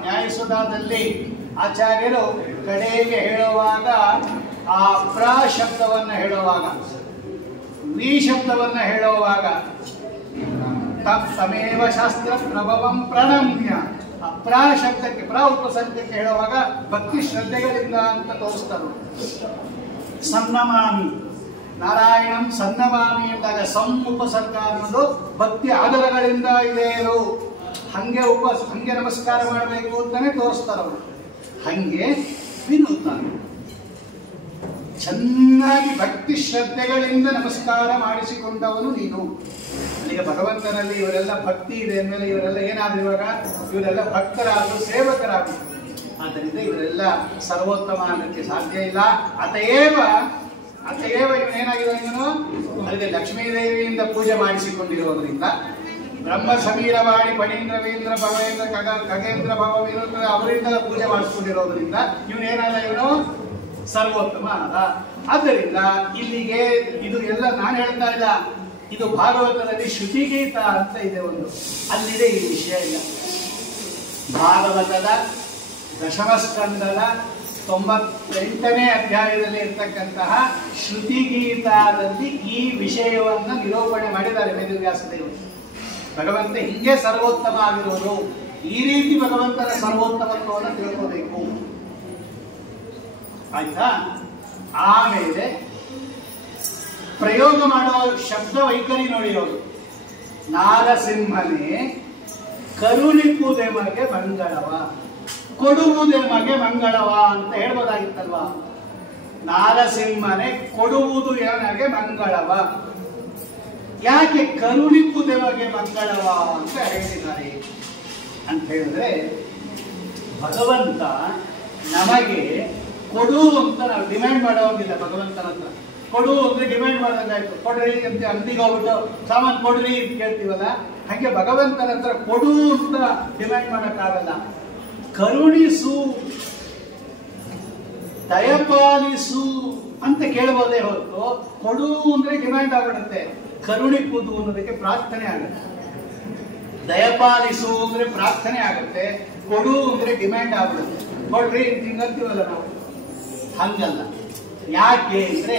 ನ್ಯಾಯಸುಧಾದಲ್ಲಿ ಆಚಾರ್ಯರು ಕಡೆಗೆ ಹೇಳುವಾಗ ಆ ಪ್ರ ಶಬ್ದವನ್ನ ಹೇಳುವಾಗ, ವಿ ಶಬ್ದವನ್ನ ಹೇಳುವಾಗ ತಮೇವ ಶಾಸ್ತ್ರ ಪ್ರಭವಂ ಪ್ರಣಮ್ಯ, ಆ ಪ್ರ ಶಬ್ದಕ್ಕೆ ಪ್ರ ಉಪಸರ್ಗಕ್ಕೆ ಹೇಳುವಾಗ ಭಕ್ತಿ ಶ್ರದ್ಧೆಗಳಿಂದ ಅಂತ ತೋರಿಸ್ತಾರೆ. ಸನ್ನಮಾಮಿ ನಾರಾಯಣಂ ಸನ್ನಮಾಮಿ ಅಂದಾಗ ಸಂ ಉಪಸರ್ಗ ಅನ್ನೋದು ಭಕ್ತಿ ಆಧಾರಗಳಿಂದ ಇದೆ. ಹಂಗೆ ನಮಸ್ಕಾರ ಮಾಡಬೇಕು ಅಂತಾನೆ ತೋರಿಸ್ತಾರ ಅವರು. ಹಂಗೆ ವಿನೂತ ಚೆನ್ನಾಗಿ ಭಕ್ತಿ ಶ್ರದ್ಧೆಗಳಿಂದ ನಮಸ್ಕಾರ ಮಾಡಿಸಿಕೊಂಡವನು ನೀನು. ಅಲ್ಲಿಗೆ ಭಗವಂತನಲ್ಲಿ ಇವರೆಲ್ಲ ಭಕ್ತಿ ಇದೆ ಅಂದಮೇಲೆ ಇವರೆಲ್ಲ ಏನಾದ್ರು ಇವಾಗ ಇವರೆಲ್ಲ ಭಕ್ತರಾದ್ರು ಸೇವಕರಾದ್ರು. ಆದ್ದರಿಂದ ಇವರೆಲ್ಲ ಸರ್ವೋತ್ತಮ ಅನ್ನಕ್ಕೆ ಸಾಧ್ಯ ಇಲ್ಲ. ಅತಯೇವ ಇವನೇನಾಗಿದೆ ಇವನು ಅಲ್ಲಿಗೆ ಲಕ್ಷ್ಮೀದೇವಿಯಿಂದ ಪೂಜೆ ಮಾಡಿಸಿಕೊಂಡಿರೋದ್ರಿಂದ ಬ್ರಹ್ಮ ಸಮೀರ ವಾಣಿ ಫಣೀಂದ್ರ ವೀಂದ್ರ ಭವೇಂದ್ರ ಖಗೇಂದ್ರ ಭವ ವಿನೂತ ಅವರಿಂದ ಪೂಜೆ ಮಾಡಿಸ್ಕೊಂಡಿರೋದ್ರಿಂದ ಇವನೇನಾದ ಇವನು ಸರ್ವೋತ್ತಮ ಅದ. ಆದ್ದರಿಂದ ಇಲ್ಲಿಗೆ ಇದು ಎಲ್ಲ ನಾನು ಹೇಳ್ತಾ ಇಲ್ಲ, ಇದು ಭಾಗವತದಲ್ಲಿ ಶ್ರುತಿಗೀತ ಅಂತ ಇದೆ ಒಂದು, ಅಲ್ಲಿದೆ ಈ ವಿಷಯ ಇಲ್ಲ. ಭಾಗವತದ ದಶಮಸ್ಕಂದದ 98ನೇ ಅಧ್ಯಾಯದಲ್ಲಿ ಇರ್ತಕ್ಕಂತಹ ಶ್ರುತಿಗೀತಾದಲ್ಲಿ ಈ ವಿಷಯವನ್ನ ನಿರೂಪಣೆ ಮಾಡಿದ್ದಾರೆ ವೇದವ್ಯಾಸ ದೇವರು. ಭಗವಂತ ಹೀಗೆ ಸರ್ವೋತ್ತಮ ಆಗಿರೋದು, ಈ ರೀತಿ ಭಗವಂತನ ಸರ್ವೋತ್ತಮತ್ವವನ್ನು ತಿಳ್ಕೋಬೇಕು. ಆಯ್ತಾ? ಆಮೇಲೆ ಪ್ರಯೋಗ ಮಾಡುವ ಶಬ್ದ ವೈಖರಿ ನೋಡಿ ಅವರು. ನಾರಸಿಂಹನೇ ಕರುಣಿಪುದೆಮಗೆ ಮಂಗಳವ, ಕೊಡುವುದೆಮಗೆ ಮಂಗಳವ ಅಂತ ಹೇಳ್ಬೋದಾಗಿತ್ತಲ್ವಾ. ನಾರಸಿಂಹನೇ ಕೊಡುವುದು ಏನಾಗೆ ಮಂಗಳವ, ಯಾಕೆ ಕರುಣಿಪುದೆಮಗೆ ಮಂಗಳವ ಅಂತ ಹೇಳಿದ್ದಾರೆ ಅಂತ ಹೇಳಿದ್ರೆ, ಭಗವಂತ ನಮಗೆ ಕೊಡು ಅಂತ ನಾವು ಡಿಮ್ಯಾಂಡ್ ಮಾಡೋದಿಲ್ಲ. ಭಗವಂತನ ಹತ್ರ ಕೊಡು ಅಂದ್ರೆ ಡಿಮ್ಯಾಂಡ್ ಮಾಡೋದಾಯ್ತು, ಕೊಡ್ರಿ ಅಂತ ಅಂಗಡಿಗೆ ಹೋಗ್ಬಿಟ್ಟು ಸಾಮಾನು ಕೊಡ್ರಿ ಅಂತ ಕೇಳ್ತೀವಲ್ಲ, ಹಾಗೆ ಭಗವಂತನ ಹತ್ರ ಕೊಡು ಅಂತ ಡಿಮ್ಯಾಂಡ್ ಮಾಡೋಕ್ಕಾಗಲ್ಲ. ಕರುಣಿಸು, ದಯಪಾಲಿಸು ಅಂತ ಕೇಳಬಹುದೇ ಹೊರತು ಕೊಡು ಅಂದ್ರೆ ಡಿಮ್ಯಾಂಡ್ ಆಗ್ಬಿಡುತ್ತೆ. ಕರುಣಿಪುದು ಅನ್ನೋದಕ್ಕೆ ಪ್ರಾರ್ಥನೆ ಆಗುತ್ತೆ. ದಯಪಾಲಿಸು ಅಂದ್ರೆ ಪ್ರಾರ್ಥನೆ ಆಗುತ್ತೆ, ಕೊಡು ಅಂದ್ರೆ ಡಿಮ್ಯಾಂಡ್ ಆಗ್ಬಿಡುತ್ತೆ. ಕೊಡ್ರಿ ಹಿಂಗಂತೀವಲ್ಲ ನಾವು, ಹಂಗಲ್ಲ. ಯಾಕೆ ಅಂದ್ರೆ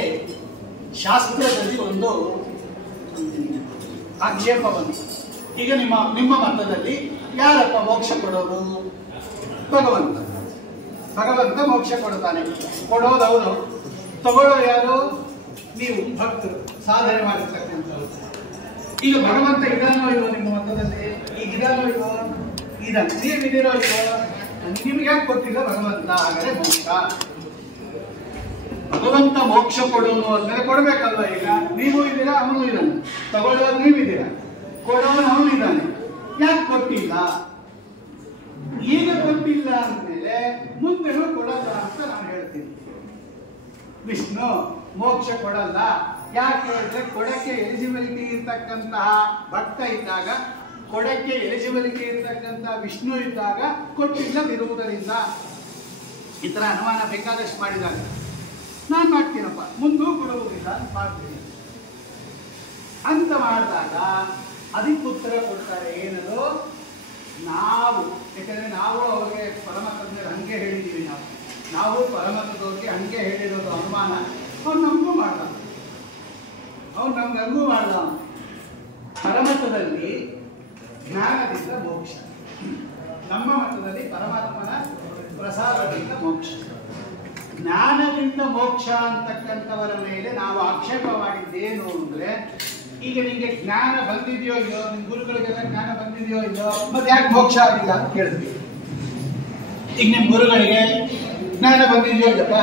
ಶಾಸ್ತ್ರದಲ್ಲಿ ಒಂದು ಆಕ್ಷೇಪ ಬಂತು. ಈಗ ನಿಮ್ಮ ಮತದಲ್ಲಿ ಯಾರಪ್ಪ ಮೋಕ್ಷ ಕೊಡೋರು? ಭಗವಂತ. ಭಗವಂತ ಮೋಕ್ಷ ಕೊಡ್ತಾನೆ. ಕೊಡೋದವನು, ತಗೊಳ್ಳೋ ಯಾರು? ನೀವು ಭಕ್ತರು, ಸಾಧನೆ ಮಾಡಿರ್ತಕ್ಕಂಥವ್ರು. ಈಗ ಭಗವಂತ ಇದಾನೋ ಇಲ್ವೋ ನಿಮ್ಮ ಮತದಲ್ಲಿ? ಈಗ ಇದಾನೋ ಇಲ್ವೋ? ಇದಾನೆ. ನೀವಿದಿರೋ ಇಲ್ವೋ? ನಿಮ್ಗೆ ಯಾಕೆ ಗೊತ್ತಿಲ್ಲ ಭಗವಂತ? ಹಾಗಾದ್ರೆ ಮೋಕ್ಷ. ಭಗವಂತ ಮೋಕ್ಷ ಕೊಡೋನು ಅಂದ್ರೆ ಕೊಡ್ಬೇಕಲ್ವ? ಈಗ ನೀವು ಇದ್ದೀರಾ, ಅವನು ಇದ್ದಾನೆ. ತಗೊಳ್ಳೋರು ನೀವಿದ್ದೀರಾ, ಕೊಡೋನು ಅವನು ಇದ್ದಾನೆ. ಯಾಕೆ ಕೊಟ್ಟಿಲ್ಲ? ಈಗ ಕೊಟ್ಟಿಲ್ಲ ಅಂದ್ಮೇಲೆ ಮುಂದೆನೂ ಕೊಡಲ್ಲ ಅಂತ ನಾನು ಹೇಳ್ತೀನಿ. ವಿಷ್ಣು ಮೋಕ್ಷ ಕೊಡಲ್ಲ. ಯಾಕೆ ಹೇಳಿದ್ರೆ ಕೊಡಕ್ಕೆ ಎಲಿಜಿಬಿಲಿಟಿ ಇರ್ತಕ್ಕಂತಹ ಭಕ್ತ ಇದ್ದಾಗ, ಕೊಡಕ್ಕೆ ಎಲಿಜಿಬಿಲಿಟಿ ಇರ್ತಕ್ಕಂತಹ ವಿಷ್ಣು ಇದ್ದಾಗ ಕೊಟ್ಟಿಲ್ಲದಿರುವುದರಿಂದ. ಈ ತರ ಅನುಮಾನ ಬೇಕಾದಷ್ಟು ಮಾಡಿದಾಗ ನಾನು ಮಾಡ್ತೀನಪ್ಪ, ಮುಂದೂ ಕೊಡುವುದಿಲ್ಲ ಮಾಡ್ತೀನಿ ಅಂತ ಮಾಡಿದಾಗ ಅದಕ್ಕೆ ಉತ್ತರ ಕೊಡ್ತಾರೆ. ಏನದು? ನಾವು, ಯಾಕಂದ್ರೆ ನಾವು ಅವ್ರಿಗೆ ಪರಮತಜ್ಞರು ಹಂಗೆ ಹೇಳಿದ್ದೀವಿ. ನಾವು ಪರಮತದವ್ರಿಗೆ ಹಂಗೆ ಹೇಳಿರೋದು ಅನುಮಾನ. ಅವ್ರು ನಮಗೂ ಮಾಡ್ದ, ಅವ್ರು ನಮ್ಗೂ ಮಾಡ್ದ. ಪರಮತದಲ್ಲಿ ಜ್ಞಾನದಿಂದ ಮೋಕ್ಷ, ನಮ್ಮ ಮತದಲ್ಲಿ ಪರಮಾತ್ಮನ ಪ್ರಸಾದದಿಂದ ಮೋಕ್ಷ. ಜ್ಞಾನದಿಂದ ಮೋಕ್ಷ ಅಂತಕ್ಕಂಥವರ ಮೇಲೆ ನಾವು ಆಕ್ಷೇಪ ಮಾಡಿದ್ದೇನು ಅಂದ್ರೆ, ಈಗ ನಿಮಗೆ ಜ್ಞಾನ ಬಂದಿದೆಯೋ ಇಲ್ಲೋ, ನಿಮ್ ಗುರುಗಳಿಗೆಲ್ಲ ಜ್ಞಾನ ಬಂದಿದೆಯೋ ಇಲ್ಲೋ, ಮತ್ತೆ ಯಾಕೆ ಮೋಕ್ಷ ಆಗಿಲ್ಲ ಅಂತ ಕೇಳಿದ್ವಿ. ಈಗ ನಿಮ್ ಗುರುಗಳಿಗೆ ಜ್ಞಾನ ಬಂದಿದೆಯೋ ಇಲ್ಲಪ್ಪ?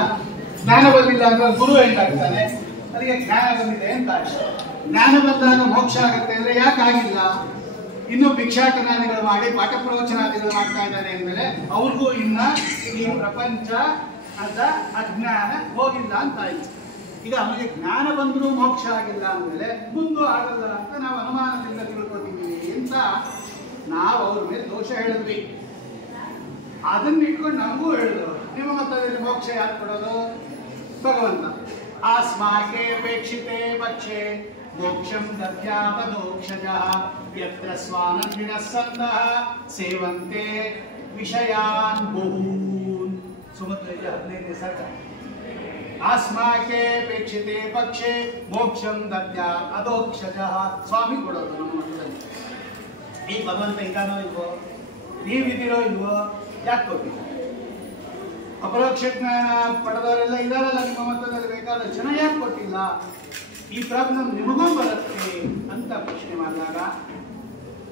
ಜ್ಞಾನ ಬಂದಿಲ್ಲ ಅಂದ್ರೆ ಗುರು ಹೆಂಗಾಗ್ತಾನೆ? ಅದಕ್ಕೆ ಜ್ಞಾನ ಬಂದಿದೆ ಅಂತ ಅಷ್ಟೇ. ಜ್ಞಾನ ಬಂದಾಗ ಮೋಕ್ಷ ಆಗುತ್ತೆ ಅಂದ್ರೆ ಯಾಕೆ ಆಗಿಲ್ಲ? ಇನ್ನು ಭಿಕ್ಷಾಟನಾದಿಗಳು ಮಾಡಿ ಪಾಠ ಪ್ರವಚನಾದಿಗಳು ಮಾಡ್ತಾ ಇದ್ದಾರೆ ಅಂದ್ಮೇಲೆ ಅವ್ರಿಗೂ ಇನ್ನ ಈ ಪ್ರಪಂಚ ಅಂತ ಅಜ್ಞಾನ ಹೋಗಿಲ್ಲ ಅಂತ ಆಯ್ತು. ಈಗ ಅವನಿಗೆ ಜ್ಞಾನ ಬಂದರೂ ಮೋಕ್ಷ ಆಗಿಲ್ಲ ಅಂದ್ಮೇಲೆ ಮುಂದೂ ಆಗಲ್ಲ ಅಂತ ನಾವು ಅನುಮಾನದಿಂದ ತಿಳ್ಕೊತಿದ್ದೀವಿ ಅಂತ ನಾವು ಅವ್ರ ಮೇಲೆ ದೋಷ ಹೇಳಿದ್ವಿ. ಅದನ್ನ ಇಟ್ಕೊಂಡು ನಮಗೂ ಹೇಳಿದ್ರು, ನಿಮ್ಮ ಮತದಲ್ಲಿ ಮೋಕ್ಷ ಯಾರು ಕೊಡೋದು? ಭಗವಂತ. ಆಸ್ಮಾಕೆ ಅಪೇಕ್ಷಿತೆ ಪಕ್ಷೆ ಮೋಕ್ಷಂ ದದ್ಯಾಪದೋಕ್ಷಜಃ ಯತ್ರ ಸ್ವಾನಂದಿನಸ್ಸಂದಃ ಸೇವಂತೆ ವಿಷಯಾನ್ ಬಹೂನ್. ಸುಮಧ್ವಜ 15ನೇ ಸರ್ಗ. ಆಸ್ಮಾಕೆ ಅಪೇಕ್ಷಿತೆ ಪಕ್ಷೆ ಮೋಕ್ಷಂ ದದ್ಯಾತ್ ಅದೋಕ್ಷಜಃ. ಸ್ವಾಮಿ ಕೊಡೋದು ನಮ್ಮ ಮತದಲ್ಲಿ. ಈ ಭಗವಂತ ಇದಾನೋ ಇಲ್ವೋ? ನೀವಿದ್ದೀರೋ ಇಲ್ವೋ? ಯಾಕೆ ಕೊಟ್ಟಿಲ್ಲ? ಅಪರೋಕ್ಷ ಜ್ಞಾನ ಪಡೆದವರೆಲ್ಲ ಇದಾರಲ್ಲ ನಿಮ್ಮ ಮತದಲ್ಲಿ, ಬೇಕಾದ ಜನ ಯಾಕೆ ಕೊಟ್ಟಿಲ್ಲ? ಈ ಪ್ರಾಬ್ಲಮ್ ನಿಮಗೂ ಬರುತ್ತೆ ಅಂತ ಪ್ರಶ್ನೆ ಮಾಡಿದಾಗ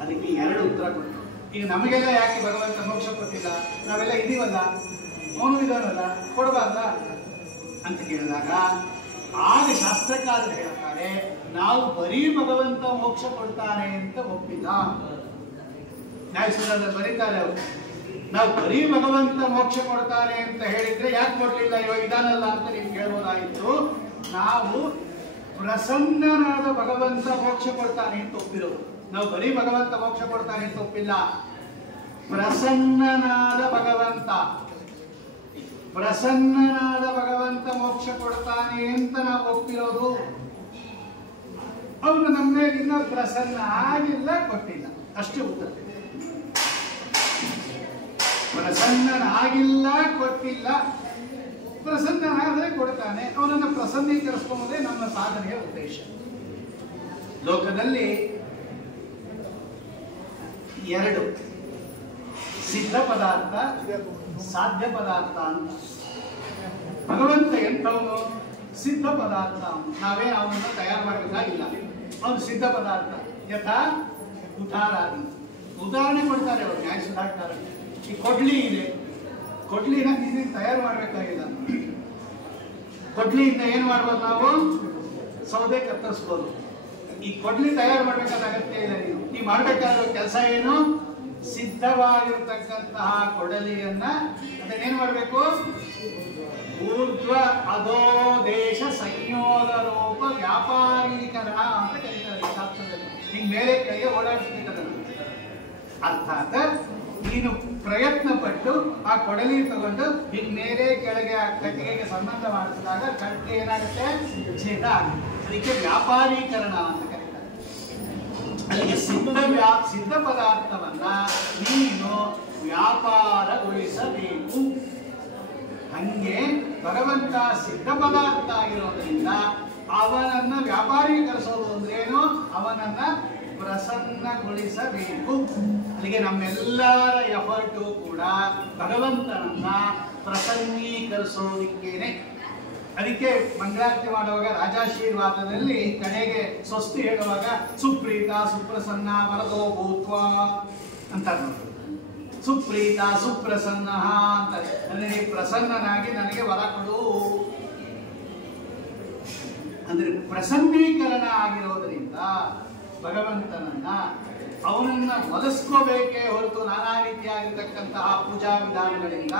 ಅದಕ್ಕೆ 2 ಉತ್ತರ ಕೊಟ್ಟರು. ಈಗ ನಮಗೆಲ್ಲ ಯಾಕೆ ಭಗವಂತ ಮೋಕ್ಷ ಕೊಟ್ಟಿಲ್ಲ? ನಾವೆಲ್ಲ ಇದೀವಲ್ಲ, ಅವನು ಇದಾನಲ್ಲ, ಕೊಡಬಾರ್ದ ಅಂತ ಕೇಳಿದಾಗ ಆಗ ಶಾಸ್ತ್ರಕಾರರು ಹೇಳ್ತಾರೆ, ನಾವು ಬರೀ ಭಗವಂತ ಮೋಕ್ಷ ಕೊಡ್ತಾನೆ ಅಂತ ಒಪ್ಪಿಲ್ಲ. ನ್ಯಾಯಸೂತ್ರದಲ್ಲಿ ಬರೀತಾರೆ ಅವರು, ನಾವು ಬರೀ ಭಗವಂತ ಮೋಕ್ಷ ಕೊಡ್ತಾನೆ ಅಂತ ಹೇಳಿದ್ರೆ ಯಾಕೆ ಕೊಡ್ಲಿಲ್ಲ? ಇವಾಗ ಇದಾನಲ್ಲ ಅಂತ ನೀವು ಕೇಳ್ಬೋದಾಯಿತು. ನಾವು ಪ್ರಸನ್ನನಾದ ಭಗವಂತ ಮೋಕ್ಷ ಕೊಡ್ತಾನೆ ಅಂತ ಒಪ್ಪಿರೋದು. ನಾವು ಬರೀ ಭಗವಂತ ಮೋಕ್ಷ ಕೊಡ್ತಾನೆ ಅಂತ ಒಪ್ಪಿಲ್ಲ. ಪ್ರಸನ್ನನಾದ ಭಗವಂತ, ಪ್ರಸನ್ನನಾದ ಭಗವಂತ ಮೋಕ್ಷ ಕೊಡ್ತಾನೆ ಅಂತ ನಾವು ಒಪ್ಪಿರೋದು. ಅವನು ನಮ್ಮ ಮೇಲೆ ಇನ್ನೂ ಪ್ರಸನ್ನ ಆಗಿಲ್ಲ, ಕೊಟ್ಟಿಲ್ಲ. ಅಷ್ಟೇ ಉತ್ತರ. ಪ್ರಸನ್ನನಾಗಿಲ್ಲ, ಕೊಟ್ಟಿಲ್ಲ. ಪ್ರಸನ್ನನಾದರೆ ಕೊಡ್ತಾನೆ. ಅವನನ್ನು ಪ್ರಸನ್ನೀಕರಿಸ್ಕೊಳ್ಳೋದೇ ನಮ್ಮ ಸಾಧನೆಯ ಉದ್ದೇಶ. ಲೋಕದಲ್ಲಿ 2 ಸಿದ್ಧ ಪದಾರ್ಥ, ಸಾಧ್ಯ ಪದಾರ್ಥ ಅಂತ. ಭಗವಂತ ಎಂಥವನು? ಸಿದ್ಧ ಪದಾರ್ಥ. ನಾವೇ ಅವನನ್ನು ತಯಾರು ಮಾಡಬೇಕಾಗಿಲ್ಲ, ಅವನು ಸಿದ್ಧ ಪದಾರ್ಥ. ಯಥಾ ಉದಾರಾದಿ. ಉದಾಹರಣೆ ಕೊಡ್ತಾರೆ ಅವರು ನ್ಯಾಯಸುಧಾರಕರು. ಈ ಕೊಡ್ಲಿ ಇದೆ, ಕೊಡ್ಲಿನ ನೀನು ತಯಾರು ಮಾಡಬೇಕಾಗಿಲ್ಲ. ಕೊಡ್ಲಿಯಿಂದ ಏನು ಮಾಡ್ಬೋದು? ನಾವು ಸೌದೆ ಕತ್ತರಿಸ್ಬೋದು. ಈ ಕೊಡ್ಲಿ ತಯಾರು ಮಾಡಬೇಕಾದ ಅಗತ್ಯ ಇಲ್ಲ. ನೀವು ಮಾಡಬೇಕಾಗಿರೋ ಕೆಲಸ ಏನು? ಸಿದ್ಧವಾಗಿರ್ತಕ್ಕಂತಹ ಕೊಡಲಿಯನ್ನ ಅದನ್ನೇನು ಮಾಡಬೇಕು? ಊರ್ಧ್ವ ಅಧೋ ದೇಶ ಸಂಯೋಗ ರೂಪ ವ್ಯಾಪಾರೀಕರಣ ಅಂತ ಕರೀತಾರೆ ಶಾಸ್ತ್ರದಲ್ಲಿ. ಹಿಂಗ್ ಮೇಲೆ ಕೈಗೆ ಓಡಾಡಿಸ್ಬೇಕದನ್ನು. ಅರ್ಥಾತ್ ನೀನು ಪ್ರಯತ್ನ ಪಟ್ಟು ಆ ಕೊಡಲಿ ತಗೊಂಡು ಹಿಂಗ್ ಮೇಲೆ ಕೆಳಗೆ ಆ ಕಟ್ಟಿಗೆಗೆ ಸಂಬಂಧ ಮಾಡಿಸಿದಾಗ ಕಟ್ಟಿಗೆ ಏನಾಗುತ್ತೆ? ಛೇದ ಆಗುತ್ತೆ. ಅದಕ್ಕೆ ವ್ಯಾಪಾರೀಕರಣ ಅಂತ ಕರೀತಾರೆ. ಅಲ್ಲಿಗೆ ಸಿದ್ಧ ಪದಾರ್ಥವನ್ನ ನೀನು ವ್ಯಾಪಾರಗೊಳಿಸಬೇಕು. ಹಂಗೆ ಭಗವಂತ ಸಿದ್ಧ ಪದಾರ್ಥ ಆಗಿರೋದ್ರಿಂದ ಅವನನ್ನ ವ್ಯಾಪಾರೀಕರಿಸೋದು ಅಂದ್ರೇನು, ಅವನನ್ನ ಪ್ರಸನ್ನಗೊಳಿಸಬೇಕು. ಅಲ್ಲಿಗೆ ನಮ್ಮೆಲ್ಲರ ಎಫರ್ಟು ಕೂಡ ಭಗವಂತನನ್ನ ಪ್ರಸನ್ನೀಕರಿಸೋದಿಕ್ಕೇನೆ. ಅದಕ್ಕೆ ಮಂಗಳಾರತಿ ಮಾಡುವಾಗ ರಾಜಾಶೀರ್ವಾದದಲ್ಲಿ ಕಡೆಗೆ ಸ್ವಸ್ತಿ ಹೇಳುವಾಗ ಸುಪ್ರೀತ ಸುಪ್ರಸನ್ನ ವರದೋ ಭೂತ್ವ ಅಂತ ನೋಡಿ. ಸುಪ್ರೀತ ಸುಪ್ರಸನ್ನ ಅಂತ, ನನಗೆ ಪ್ರಸನ್ನನಾಗಿ ನನಗೆ ವರ ಕೊಡು ಅಂದ್ರೆ ಪ್ರಸನ್ನೀಕರಣ ಆಗಿರೋದ್ರಿಂದ ಭಗವಂತನನ್ನ ಅವನನ್ನ ಒಲಿಸ್ಕೋಬೇಕೇ ಹೊರತು ನಾನಾ ರೀತಿಯಾಗಿರ್ತಕ್ಕಂತಹ ಪೂಜಾ ವಿಧಾನಗಳಿಂದ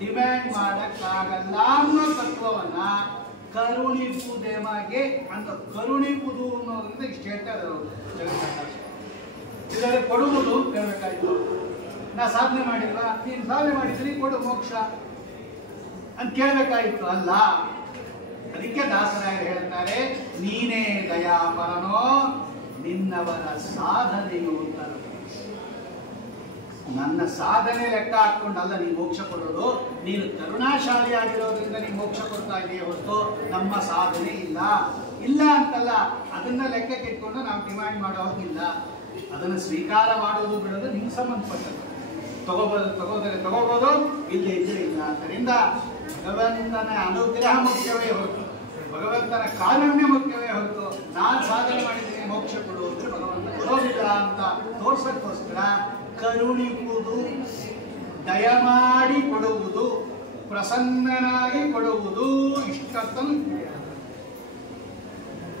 ಡಿಮ್ಯಾಂಡ್ ಮಾಡಕ್ಕಾಗಲ್ಲ ಅನ್ನೋ ತತ್ವವನ್ನ ಕರುಣಿಪುದೆಮಗೆ ಅಂತ ಕರುಣಿಪುದು ಅನ್ನೋದ್ರಿಂದ ಇಷ್ಟು ಹೇಳ್ತಾರೆ ಅವರು ಜಗನ್ನಾಥ. ಇದರಲ್ಲಿ ಕೊಡುವುದು ಕೇಳಬೇಕಾಯ್ತು, ನಾ ಸಾಧನೆ ಮಾಡಿಲ್ವಾ, ನೀನು ಸಾಧನೆ ಮಾಡಿದ್ರಿ ಕೊಡು ಮೋಕ್ಷ ಅಂತ ಕೇಳಬೇಕಾಯ್ತು. ಅಲ್ಲ, ಅದಕ್ಕೆ ದಾಸರಾಯರು ಹೇಳ್ತಾರೆ, ನೀನೇ ದಯಾಪರನೋ ನಿನ್ನವರ ಸಾಧನೆಯು ಅಂತಾರೆ. ನನ್ನ ಸಾಧನೆ ಲೆಕ್ಕ ಹಾಕೊಂಡಲ್ಲ ನೀನು ಮೋಕ್ಷ ಕೊಡೋದು, ನೀನು ಕರುಣಾಶಾಲಿ ಆಗಿರೋದ್ರಿಂದ ನೀನು ಮೋಕ್ಷ ಕೊಡ್ತಾ ಇದೆಯೇ ಹೊರತು ನಮ್ಮ ಸಾಧನೆ ಇಲ್ಲ ಇಲ್ಲ ಅಂತಲ್ಲ. ಅದನ್ನ ಲೆಕ್ಕಕ್ಕೆ ಇಟ್ಕೊಂಡು ನಾವು ಡಿಮ್ಯಾಂಡ್ ಮಾಡೋದಿಲ್ಲ. ಅದನ್ನು ಸ್ವೀಕಾರ ಮಾಡೋದು ಬಿಡೋದು ನಿಮ್ಗೆ ಸಂಬಂಧಪಟ್ಟದ್ದು. ತಗೋಬೋದು ಇಲ್ಲೇ ಇದ್ರೆ ಇಲ್ಲ. ಆದ್ದರಿಂದ ಭಗವಂತನ ಅನುಗ್ರಹ ಮುಖ್ಯವೇ ಹೊರತು, ಭಗವಂತನ ಕಾರುಣ್ಯ ಮುಖ್ಯವೇ ಹೊರತು ನಾನು ಸಾಧನೆ ಮಾಡಿದ್ದೀನಿ ಮೋಕ್ಷ ಕೊಡುವುದು ಭಗವಂತ ಕೊಡೋದಿಲ್ಲ ಅಂತ ತೋರ್ಸಕ್ಕೋಸ್ಕರ ಕರುಣಿಸುವುದು, ದಯಮಾಡಿ ಕೊಡುವುದು, ಪ್ರಸನ್ನನಾಗಿ ಕೊಡುವುದು ಇಷ್ಟನ್ನು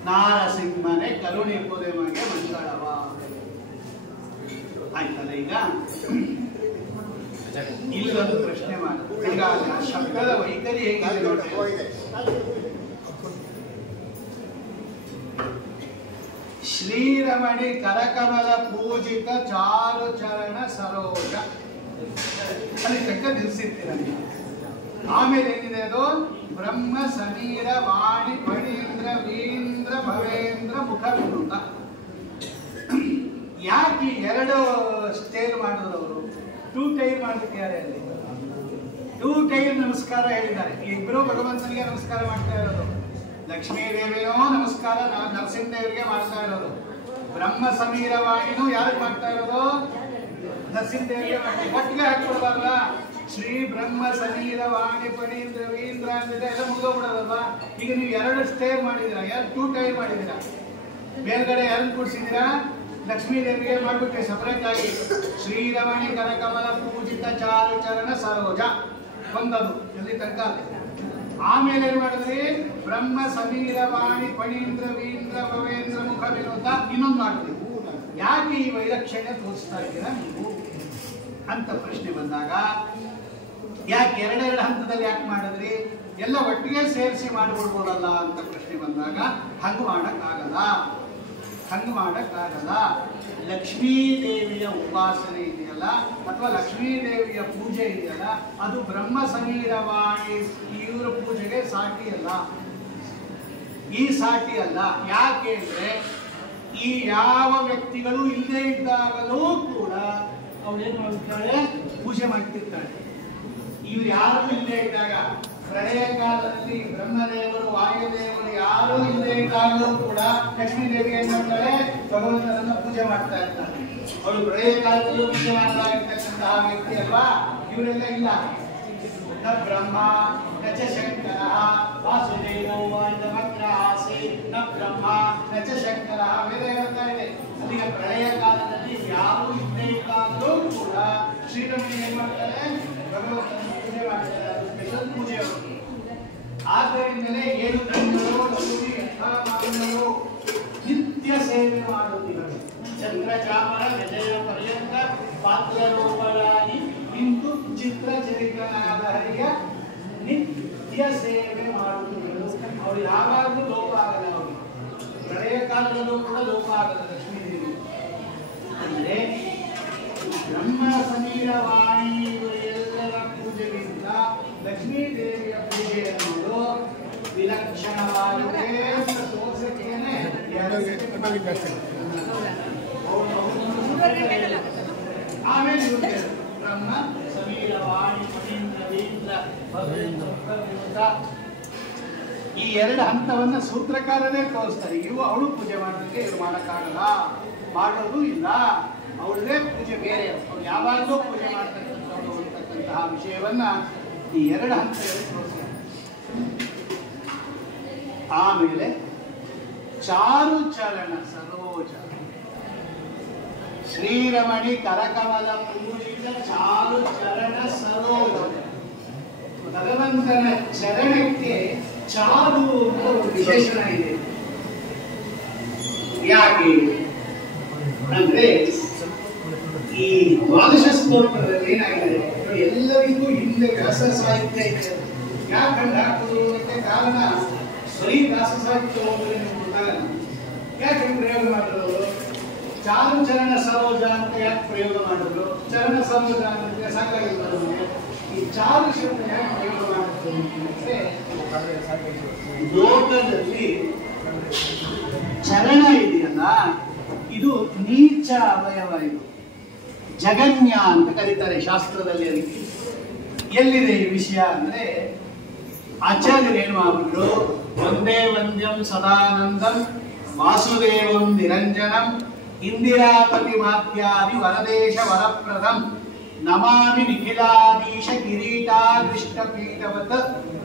ನಾರಸಿಂಹನೇ ಕರುಣಿಪುದೆ ಮಗೆ ಮಂಗಳವ ಆಯ್ತಲ್ಲ. ಈಗ ಇಲ್ಲೊಂದು ಪ್ರಶ್ನೆ ಮಾಡಿ, ಈಗ ಶಬ್ದದ ವೈಖರಿ ಹೇಗಿದೆ ನೋಡಿ. ಶ್ರೀರಮಣಿ ಕರಕಮಲ ಪೂಜಿತ ಚಾರು ಚರಣ ಸರೋಜ ಅಲ್ಲಿ ತಕ್ಕ ನಿಲ್ಸಿರ್ತೀರ. ಆಮೇಲೆ ಏನಿದೆ ಅದು, ಬ್ರಹ್ಮ ಸಮೀರ ವಾಣಿ ಫಣೀಂದ್ರ ವೀಂದ್ರ ಭವೇಂದ್ರ ಮುಖ ವಿನೂತ. ಯಾಕೆ ಎರಡು ಸ್ಟೇರ್ ಮಾಡಿದ್ರು ಅವರು? 2 ಟೈರ್ ಮಾಡ್ತಿದ್ದಾರೆ ಅಲ್ಲಿ. 2 ಟೈರ್ ನಮಸ್ಕಾರ ಹೇಳಿದ್ದಾರೆ. ಇಬ್ಬರು ಭಗವಂತನಿಗೆ ನಮಸ್ಕಾರ ಮಾಡ್ತಾ ಇರೋದು. ಲಕ್ಷ್ಮೀ ದೇವಿನೋ ನಮಸ್ಕಾರ ನರಸಿಂಹದೇವರಿಗೆ ಮಾಡ್ತಾ ಇರೋದು. ಬ್ರಹ್ಮ ಸಮೀರ ವಾಣಿನೂ ಯಾರಿಗೆ ಮಾಡ್ತಾ ಇರೋದು? ನರಸಿಂಹದೇವರಿಗೆ. ಒಟ್ಟಿಗೆ ಹಾಕೊಡ್ಬಾರ್ದ? ಶ್ರೀ ಬ್ರಹ್ಮ ಸಮೀರ ವಾಣಿ ಫಣೀಂದ್ರ ವೀಂದ್ರ ಅಂತಿದೆ, ಎಲ್ಲ ಮುಗಿದೋಗ್ಬಿಡೋದಲ್ವಾ? ಈಗ ನೀವು 2 ಸ್ಟೇರ್ ಮಾಡಿದ್ದೀರಾ, 2 ಟೈರ್ ಮಾಡಿದ್ದೀರಾ. ಮೇಲ್ಗಡೆ ಯಾರನ್ನು ಕೂಡಿಸಿದ್ದೀರಾ? ಲಕ್ಷ್ಮೀ ದೇವಿಗೆ ಮಾಡ್ಬಿಟ್ಟೆ ಸಪರೇಟ್ ಆಗಿ. ಶ್ರೀರಮಣಿ ಕರಕಮಲ ಪೂಜಿತ ಚಾರು ಚರಣ ಸರೋಜ ಒಂದದು ಎಲ್ಲಿ ತನಕ. ಆಮೇಲೆ ಏನ್ ಮಾಡಿದ್ರಿ? ಬ್ರಹ್ಮ ಸಮೀರ ವಾಣಿ ಫಣೀಂದ್ರ ವೀಂದ್ರ ಭವೇಂದ್ರ ಮುಖ ವಿನೋದ ಇನ್ನೊಂದು ಮಾಡಿದ್ರಿ. ಯಾಕೆ ಈ ವೈಲಕ್ಷಣ್ಯ ತೋರಿಸ್ತಾ ಇದ್ದೀರಾ ನೀವು ಅಂತ ಪ್ರಶ್ನೆ ಬಂದಾಗ, ಯಾಕೆ ಎರಡೆರಡು ಹಂತದಲ್ಲಿ ಯಾಕೆ ಮಾಡಿದ್ರಿ? ಎಲ್ಲ ಒಟ್ಟಿಗೆ ಸೇರಿಸಿ ಮಾಡಿಬಿಡ್ಬೋದಲ್ಲ ಅಂತ ಪ್ರಶ್ನೆ ಬಂದಾಗ, ಹಂಗೆ ಮಾಡಕ್ಕಾಗಲ್ಲ. ಲಕ್ಷ್ಮೀ ದೇವಿಯ ಉಪಾಸನೆ ಇದೆಯಲ್ಲ, ಅಥವಾ ಲಕ್ಷ್ಮೀ ದೇವಿಯ ಪೂಜೆ ಇದೆಯಲ್ಲ, ಅದು ಬ್ರಹ್ಮ ಸಮೀರ ವಾಣಿ ಇವರ ಪೂಜೆಗೆ ಸಾಟಿ ಅಲ್ಲ. ಈ ಸಾಟಿ ಅಲ್ಲ. ಯಾಕೆ ಅಂದ್ರೆ ಈ ಯಾವ ವ್ಯಕ್ತಿಗಳು ಇಲ್ಲದೆ ಇದ್ದಾಗಲೂ ಕೂಡ ಅವಳೇನು ಮಾಡ್ತಾಳೆ? ಪೂಜೆ ಮಾಡ್ತಿರ್ತಾಳೆ. ಇವ್ರು ಯಾರು ಇಲ್ಲದೆ ಇದ್ದಾಗ, ಪ್ರಳಯ ಕಾಲದಲ್ಲಿ ಬ್ರಹ್ಮದೇವರು ವಾಯುದೇವರು ಯಾರು ಇಲ್ಲದೆ ಇದ್ದಾಗಲೂ ಕೂಡ ಲಕ್ಷ್ಮೀ ದೇವಿ ಏನ್ ಮಾಡ್ತಾಳೆ? ಭಗವಂತನನ್ನ ಪೂಜೆ ಮಾಡ್ತಾ ಇರ್ತಾಳೆ. ಅವಳು ಪ್ರಳಯ ಕಾಲದಲ್ಲೂ ಪೂಜೆ ಮಾಡ್ತಾ ಇರ್ತಕ್ಕಂತಹ ವ್ಯಕ್ತಿ ಅಲ್ವಾ? ಇವರೆಲ್ಲ ಇಲ್ಲ. ನ ಬ್ರಹ್ಮ ನ ಚ ಶಂಕರ ವಾಸುದೇವೋ ವಾಯುದೇವತ್ರ ಆಸೆ ನ ಬ್ರಹ್ಮ ನ ಚ ಶಂಕರ ವೇದ ಹೇಳ್ತಾ ಇದೆ. ಅದೀಗ ಪ್ರಳಯ ಕಾಲದಲ್ಲಿ ಯಾರು ಇಲ್ಲದೆ ಇದ್ದಾಗಲೂ ಕೂಡ ಶ್ರೀರಮಣಿ ಏನ್ ಮಾಡ್ತಾರೆ? ಭಗವಂತನ ಪೂಜೆ ಮಾಡ್ತಾರೆ. ಸ್ಪೆಷಲ್ ಪೂಜೆ ಅವರು. ಆದ್ದರಿಂದಲೇ ಏನು ನಿತ್ಯ ಸೇವೆ ಮಾಡುತ್ತಿದ್ದರು. ಚಂದ್ರ ಚಾಮರ ವಿಜಯ ಪರ್ಯಂತ ಪಾತ್ರ ರೂಪರಾಗಿ ಇಂದು ಚಿತ್ರ ಚರಿತ್ರನಾದ ಹರಿಯ ನಿತ್ಯ ಸೇವೆ ಮಾಡುತ್ತಿದ್ದರು. ಅವ್ರು ಯಾವಾಗಲೂ ಲೋಪ ಆಗಲ್ಲ. ಅವರು ಪ್ರಳಯ ಕಾಲದಲ್ಲೂ ಕೂಡ ಲೋಪ ಆಗಲ್ಲ ಲಕ್ಷ್ಮೀ ದೇವಿ. ಅಂದ್ರೆ ಬ್ರಹ್ಮ ಸಮೀರ ವಾಣಿ ಎಲ್ಲರ ಪೂಜೆಗಿಂತ ಲಕ್ಷ್ಮೀ ದೇವಿಯ ಪೂಜೆ ಅನ್ನೋದು ವಿಲಕ್ಷಣವಾಗಿದೆ ಅಂತ ತೋರಿಸಕ್ಕೇನೆ ಈ ಎರಡು ಹಂತವನ್ನ ಸೂತ್ರಕಾರರೇ ತೋರಿಸ್ತಾರೆ. ಇವು ಅವಳು ಪೂಜೆ ಮಾಡೋದಕ್ಕೆ ಇವ್ರು ಮಾಡೋಕ್ಕಾಗಲ್ಲ, ಮಾಡೋದು ಇಲ್ಲ, ಅವಳದೇ ಪೂಜೆ ಬೇರೆ, ಅವ್ರು ಯಾವಾಗಲೂ ಪೂಜೆ ಮಾಡ್ತಕ್ಕಂಥವ್ರು ಅಂತಕ್ಕಂತಹ ವಿಷಯವನ್ನ ಈ ಎರಡು ಹಂತದಲ್ಲಿ ತೋರಿಸ್ತಾರೆ. ಆಮೇಲೆ ಚಾರು ಚರಣ ಸರೋಜ ಶ್ರೀರಮಣಿ ಕರಕಮಲ ಪೂಜಿತ ಚಾರು ಚರಣ ಸರೋಜ. ಭಗವಂತನ ಚರಣಕ್ಕೆ ಚಾರು ಅಂತ ಒಂದು ವಿಶೇಷಣ ಇದೆ. ಯಾಕೆ ಅಂದ್ರೆ ಈ ದ್ವಾದಶ ಸ್ತೋತ್ರದಲ್ಲಿ ಏನಾಗಿದೆ, ಎಲ್ಲರಿಗೂ ಹಿಂದೆ ವ್ಯಾಸ ಸಾಹಿತ್ಯ ಇದೆ. ಯಾಕಂದ್ರೆ ಹಾಕುವುದಕ್ಕೆ ಕಾರಣ ಬರೀ ವ್ಯಾಸ ಸಾಹಿತ್ಯ ಹೋದ್ರೆ ನಿಮ್ಗೆ ಗೊತ್ತಾಗಲ್ಲ. ಯಾಕೆ ಪ್ರಯೋಗ ಮಾಡಿದ್ರು? ಚಾರು ಚರಣ ಸರೋಜ ಅಂತ ಯಾಕೆ ಪ್ರಯೋಗ ಮಾಡಿದ್ರು? ಚರಣ ಸರೋಜ ಅಂದ್ರೆ ಸಾಕಾಗಿಲ್ಲ ನಮಗೆ. ಈ ಚಾರು ಶಬ್ದ ಯಾಕೆ ಪ್ರಯೋಗ ಮಾಡಿದ್ರು ಅಂತಂದ್ರೆ, ಲೋಕದಲ್ಲಿ ಚರಣ ಇದೆಯಲ್ಲ, ಇದು ನೀಚ ಅವಯವ, ಇದು ಜಗನ್ಯ ಅಂತ ಕರೀತಾರೆ ಶಾಸ್ತ್ರದಲ್ಲಿ. ಅದಕ್ಕೆ ಎಲ್ಲಿದೆ ಈ ವಿಷಯ ಅಂದ್ರೆ, ಆಚಾರ್ಯರು ಏನು ಮಾಡಿದ್ರು, ಒಂದೇ ವಂದ್ಯಂ ಸದಾನಂದಂ ವಾಸುದೇವಂ ನಿರಂಜನಂ ಇಂದಿರಾಪತಿ ಮಾತ್ಯಾದಿ ವರದೇಶ ವರಪ್ರದಂ ನಮಾಮಿ ನಿಖಿಲಾದೀಶ ಕಿರೀಟಾದೃಷ್ಟ ಪೀಠವತ್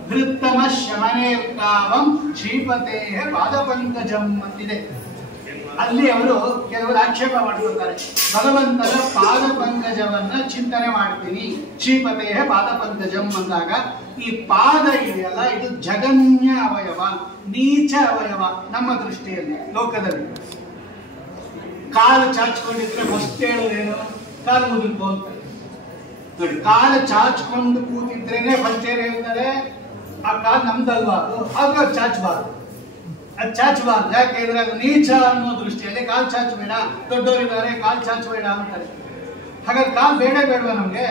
ಧೃತ್ತಮ ಶಮನೇರ್ಕಾವಂ ಶ್ರೀಪತೆ ಪಾದಪಂಕಜಂ ಅಂತಿದೆ. ಅಲ್ಲಿ ಅವರು ಕೆಲವರು ಆಕ್ಷೇಪ ಮಾಡ್ಕೊಳ್ತಾರೆ, ಭಗವಂತನ ಪಾದ ಪಂಕಜವನ್ನ ಚಿಂತನೆ ಮಾಡ್ತೀನಿ, ಶ್ರೀಪತೆ ಪಾದ ಪಂಕಜಂ ಅಂದಾಗ ಈ ಪಾದ ಇದೆಯಲ್ಲ, ಇದು ಜಗನ್ಯ ಅವಯವ, ನೀಚ ಅವಯವ ನಮ್ಮ ದೃಷ್ಟಿಯಲ್ಲಿ. ಲೋಕದಲ್ಲಿ ಕಾಲು ಚಾಚ್ಕೊಂಡಿದ್ರೆ ಫಸ್ಟ್ ಹೇಳೋದೇನು, ಕಾಲು ಮುದುರ್ಬೋದು. ನೋಡಿ, ಕಾಲು ಚಾಚ್ಕೊಂಡು ಕೂತಿದ್ರೇನೆ ಫಸ್ಟ್ ಏನ್ ಹೇಳ್ತಾರೆ, ಆ ಕಾಲು ನಮ್ದಲ್ವಾ, ಆಗ ಚಾಚಬಾರ್ದು, ಅದು ಚಾಚಬಾರ್ದು. ಯಾಕೆಂದ್ರೆ ಅದು ನೀಚ ಅನ್ನೋ ದೃಷ್ಟಿಯಲ್ಲಿ ಕಾಲು ಚಾಚಬೇಡ, ದೊಡ್ಡವರಿದ್ದಾರೆ ಕಾಲು ಚಾಚಬೇಡ ಅಂತಾರೆ. ಹಾಗಾದ್ರೆ ಕಾಲು ಬೇಡವಾ ನಮ್ಗೆ?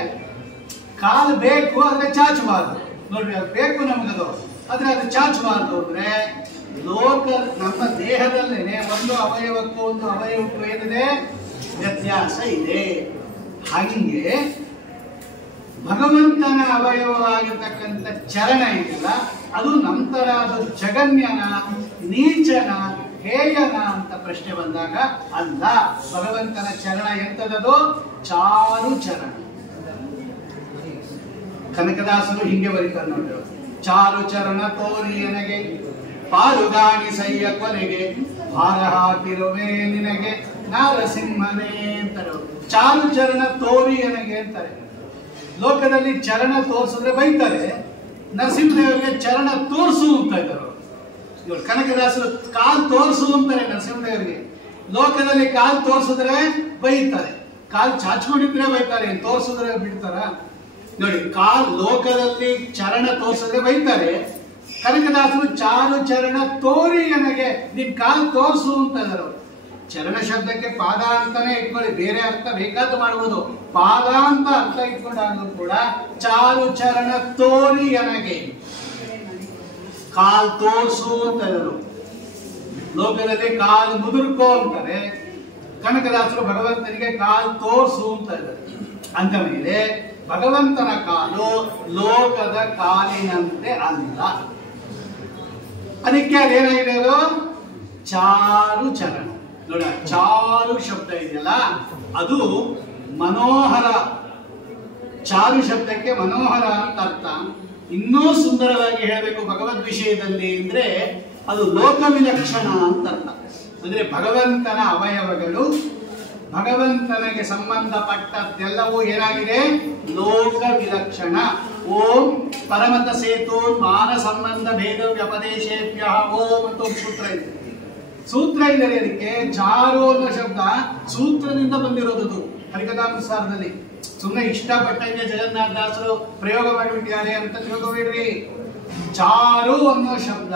ಕಾಲು ಬೇಕು, ಆದ್ರೆ ಚಾಚಬಾರ್ದು. ನೋಡ್ರಿ, ಅದು ಬೇಕು ನಮ್ಗದು, ಆದ್ರೆ ಅದು ಚಾಚಬಾರ್ದು. ಅಂದ್ರೆ ಲೋಕ ನಮ್ಮ ದೇಹದಲ್ಲೇನೆ ಒಂದು ಅವಯವಕ್ಕೂ ಒಂದು ಅವಯವಕ್ಕೂ ಏನಿದೆ, ವ್ಯತ್ಯಾಸ ಇದೆ. ಹಾಗೆ ಭಗವಂತನ ಅವಯವವಾಗಿರ್ತಕ್ಕಂಥ ಚರಣ ಇದೆಯಲ್ಲ, ಅದು ನಂತರ ಅದು ಜಗನ್ಯನ, ನೀಚನ, ಹೇಯನ ಅಂತ ಪ್ರಶ್ನೆ ಬಂದಾಗ ಅಲ್ಲ. ಭಗವಂತನ ಚರಣ ಎಂತದದು? ಚಾರು ಚರಣ. ಕನಕದಾಸರು ಹಿಂಗೆ ಬರೀತಾರೆ ನೋಡಿ, ಚಾರು ಚರಣ ತೋರಿ ನನಗೆ ಪಾರುಗಾಣಿ ಸಯ್ಯ ಕೊನೆಗೆ ಭಾರ ಹಾಕಿರುವೆ ನಿನಗೆ ನಾರಸಿಂಹನೇ ಅಂತಾರೆ. ಚಾರು ಚರಣ ತೋರಿ ನನಗೆ ಅಂತಾರೆ. ಲೋಕದಲ್ಲಿ ಚರಣ ತೋರಿಸಿದ್ರೆ ಬೈತಾರೆ, ನರಸಿಂಹದೇವರಿಗೆ ಚರಣ ತೋರಿಸು ಅಂತ ಇದ್ದಾರೆ. ಇವರು ಕನಕದಾಸರು ಕಾಲ್ ತೋರಿಸು ಅಂತಾರೆ ನರಸಿಂಹದೇವರಿಗೆ. ಲೋಕದಲ್ಲಿ ಕಾಲ್ ತೋರಿಸಿದ್ರೆ ಬೈತಾರೆ, ಕಾಲ್ ಚಾಚ್ಕೊಂಡಿದ್ರೆ ಬೈತಾರೆ, ತೋರಿಸಿದ್ರೆ ಬಿಡ್ತಾರ? ನೋಡಿ, ಕಾಲ್ ಲೋಕದಲ್ಲಿ ಚರಣ ತೋರಿಸಿದ್ರೆ ಬೈತಾರೆ, ಕನಕದಾಸರು ಚಾರು ಚರಣ ತೋರಿ ನನಗೆ ನಿನ್ ಕಾಲ್ ತೋರಿಸು ಅಂತ ಇದ್ದಾರೆ. ಚರಣ ಶಬ್ದಕ್ಕೆ ಪಾದ ಅಂತಾನೆ ಇಟ್ಕೊಳ್ಳಿ, ಬೇರೆ ಅರ್ಥ ಬೇಕಾದ ಮಾಡಬಹುದು. ಪಾದ ಅಂತ ಅರ್ಥ ಇಟ್ಕೊಂಡಾಗಲೂ ಕೂಡ ಚಾರು ಚರಣ ತೋರಿ ನನಗೆ ಕಾಲ್ ತೋರ್ಸು ಅಂತ ಇದ್ರು. ಲೋಕದಲ್ಲಿ ಕಾಲು ಮುದುರ್ಕೋ ಅಂತಾರೆ, ಕನಕದಾಸರು ಭಗವಂತನಿಗೆ ಕಾಲ್ ತೋರ್ಸು ಅಂತ ಇದ್ದಾರೆ. ಅಂದ ಮೇಲೆ ಭಗವಂತನ ಕಾಲು ಲೋಕದ ಕಾಲಿನಂತೆ ಅಲ್ಲ. ಅದಕ್ಕೆ ಅದೇನಾಗಿದೆ, ಅದು ಚಾರು ಚರಣ. ನೋಡ, ಚಾರು ಶಬ್ದ ಇದೆಯಲ್ಲ, ಅದು ಮನೋಹರ. ಚಾರು ಶಬ್ದಕ್ಕೆ ಮನೋಹರ ಅಂತ ಅರ್ಥ. ಇನ್ನೂ ಸುಂದರವಾಗಿ ಹೇಳಬೇಕು ಭಗವದ್ ವಿಷಯದಲ್ಲಿ ಅಂದ್ರೆ, ಅದು ಲೋಕ ವಿಲಕ್ಷಣ ಅಂತ ಅರ್ಥ. ಅಂದ್ರೆ ಭಗವಂತನ ಅವಯವಗಳು, ಭಗವಂತನಿಗೆ ಸಂಬಂಧಪಟ್ಟದ್ದೆಲ್ಲವೂ ಏನಾಗಿದೆ, ಲೋಕ ವಿಲಕ್ಷಣ. ಓಂ ಪರಮತ ಸೇತು ಮಾನ ಸಂಬಂಧ ಭೇದ ವ್ಯಪದೇಶೇಭ್ಯ ಓಂ ಅಂತ ಒಂದು ಸೂತ್ರ ಇದೆ. ಸೂತ್ರ ಇದೆ ಅದಕ್ಕೆ. ಚಾರು ಅನ್ನೋ ಶಬ್ದ ಸೂತ್ರದಿಂದ ಬಂದಿರೋದು ಹರಿಕಥಾನುಸಾರದಲ್ಲಿ. ಸುಮ್ಮನೆ ಇಷ್ಟಪಟ್ಟಂಗೆ ಜಗನ್ನಾಥದಾಸರು ಪ್ರಯೋಗ ಮಾಡಿಬಿಟ್ಟಿದ್ದಾರೆ ಅಂತ ತಿಳ್ಕೊಬೇಡ್ರಿ. ಚಾರು ಅನ್ನೋ ಶಬ್ದ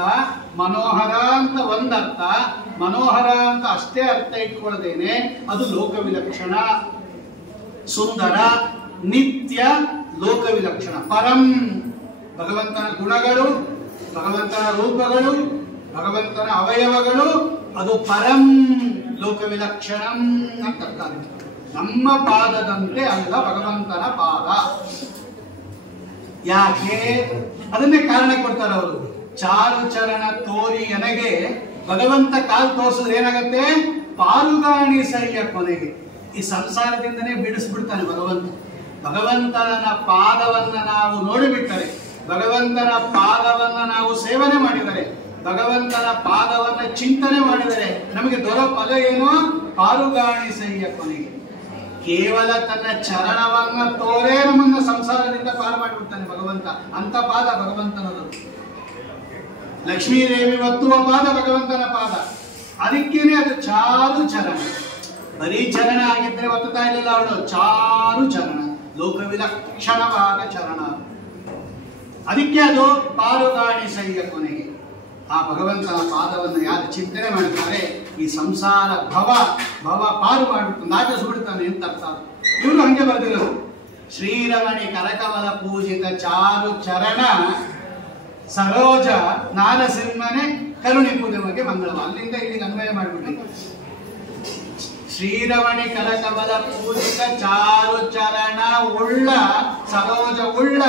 ಮನೋಹರ ಅಂತ ಒಂದರ್ಥ, ಮನೋಹರ ಅಂತ ಅಷ್ಟೇ ಅರ್ಥ ಇಟ್ಕೊಳ್ಳದೇನೆ ಅದು ಲೋಕ ವಿಲಕ್ಷಣ, ಸುಂದರ, ನಿತ್ಯ, ಲೋಕ ವಿಲಕ್ಷಣ. ಪರಂ, ಭಗವಂತನ ಗುಣಗಳು, ಭಗವಂತನ ರೂಪಗಳು, ಭಗವಂತನ ಅವಯವಗಳು, ಅದು ಪರಂ ಲೋಕ ವಿಲಕ್ಷಣಂ ಅಂತ ಅರ್ಥ. ನಮ್ಮ ಪಾದದಂತೆ ಅಲ್ಲ ಭಗವಂತನ ಪಾದ. ಯಾಕೆ ಅದನ್ನೇ ಕಾರಣ ಕೊಡ್ತಾರೆ ಅವರು. ಚಾರು ಚರಣ ತೋರಿ ಎನಗೆ ಭಗವಂತ ಕಾಲು ತೋರಿಸಿದ್ರೆ ಏನಾಗತ್ತೆ? ಪಾರುಗಾಣಿ ಸರಿಯ ಕೊನೆಗೆ ಈ ಸಂಸಾರದಿಂದನೇ ಬಿಡಿಸ್ಬಿಡ್ತಾನೆ ಭಗವಂತ. ಭಗವಂತನ ಪಾದವನ್ನ ನಾವು ನೋಡಿಬಿಟ್ಟರೆ, ಭಗವಂತನ ಪಾದವನ್ನ ನಾವು ಸೇವನೆ ಮಾಡಿದರೆ, ಭಗವಂತನ ಪಾದವನ್ನ ಚಿಂತನೆ ಮಾಡಿದರೆ ನಮಗೆ ದೊರ ಫಲ ಏನು? ಪಾರುಗಾಣಿ ಸರಿಯ ಕೊನೆಗೆ. ಕೇವಲ ತನ್ನ ಚರಣವನ್ನ ತೋರೇ ನಮ್ಮನ್ನ ಸಂಸಾರದಿಂದ ಪಾರು ಮಾಡಿಬಿಡ್ತಾನೆ ಭಗವಂತ. ಅಂತ ಪಾದ ಭಗವಂತನದು. ಲಕ್ಷ್ಮೀದೇವಿ ಒತ್ತುವ ಪಾದ ಭಗವಂತನ ಪಾದ. ಅದಕ್ಕೇನೆ ಅದು ಚಾರು ಚರಣ. ಬರೀ ಚರಣ ಆಗಿದ್ರೆ ಒತ್ತುತ್ತಾ ಇರಲಿಲ್ಲ ಅವಳು. ಚಾರು ಚರಣ, ಲೋಕವಿಲಕ್ಷಣವಾದ ಚರಣ. ಅದಕ್ಕೆ ಅದು ಪಾರುಗಾಣಿ ಸೈಯ ಕೊನೆಗೆ. ಆ ಭಗವಂತನ ಪಾದವನ್ನು ಯಾರು ಚಿಂತನೆ ಮಾಡ್ತಾರೆ ಈ ಸಂಸಾರ ಭವ ಪಾರು ಮಾಡಿಬಿಟ್ಟು ನಾಟಿಸ್ಬಿಡ್ತಾನೆ ಅಂತ ಅರ್ಥ. ಇವರು ಹಂಗೆ ಬರ್ದಿರೋದು. ಶ್ರೀರಮಣಿ ಕರಕಮಲ ಪೂಜಿತ ಚಾರು ಚರಣ ಸರೋಜ ನಾರಸಿಂಹನೆ ಕರುಣಿಪುದೆಮಗೆ ಮಂಗಳವ. ಅಲ್ಲಿಂದ ಇಲ್ಲಿಗೆ ಅನ್ವಯ ಮಾಡಿಬಿಟ್ರಿ. ಶ್ರೀರಮಣಿ ಕರಕಮಲ ಪೂಜಿತ ಚಾರು ಚರಣ ಉಳ್ಳ ಸರೋಜ ಉಳ್ಳ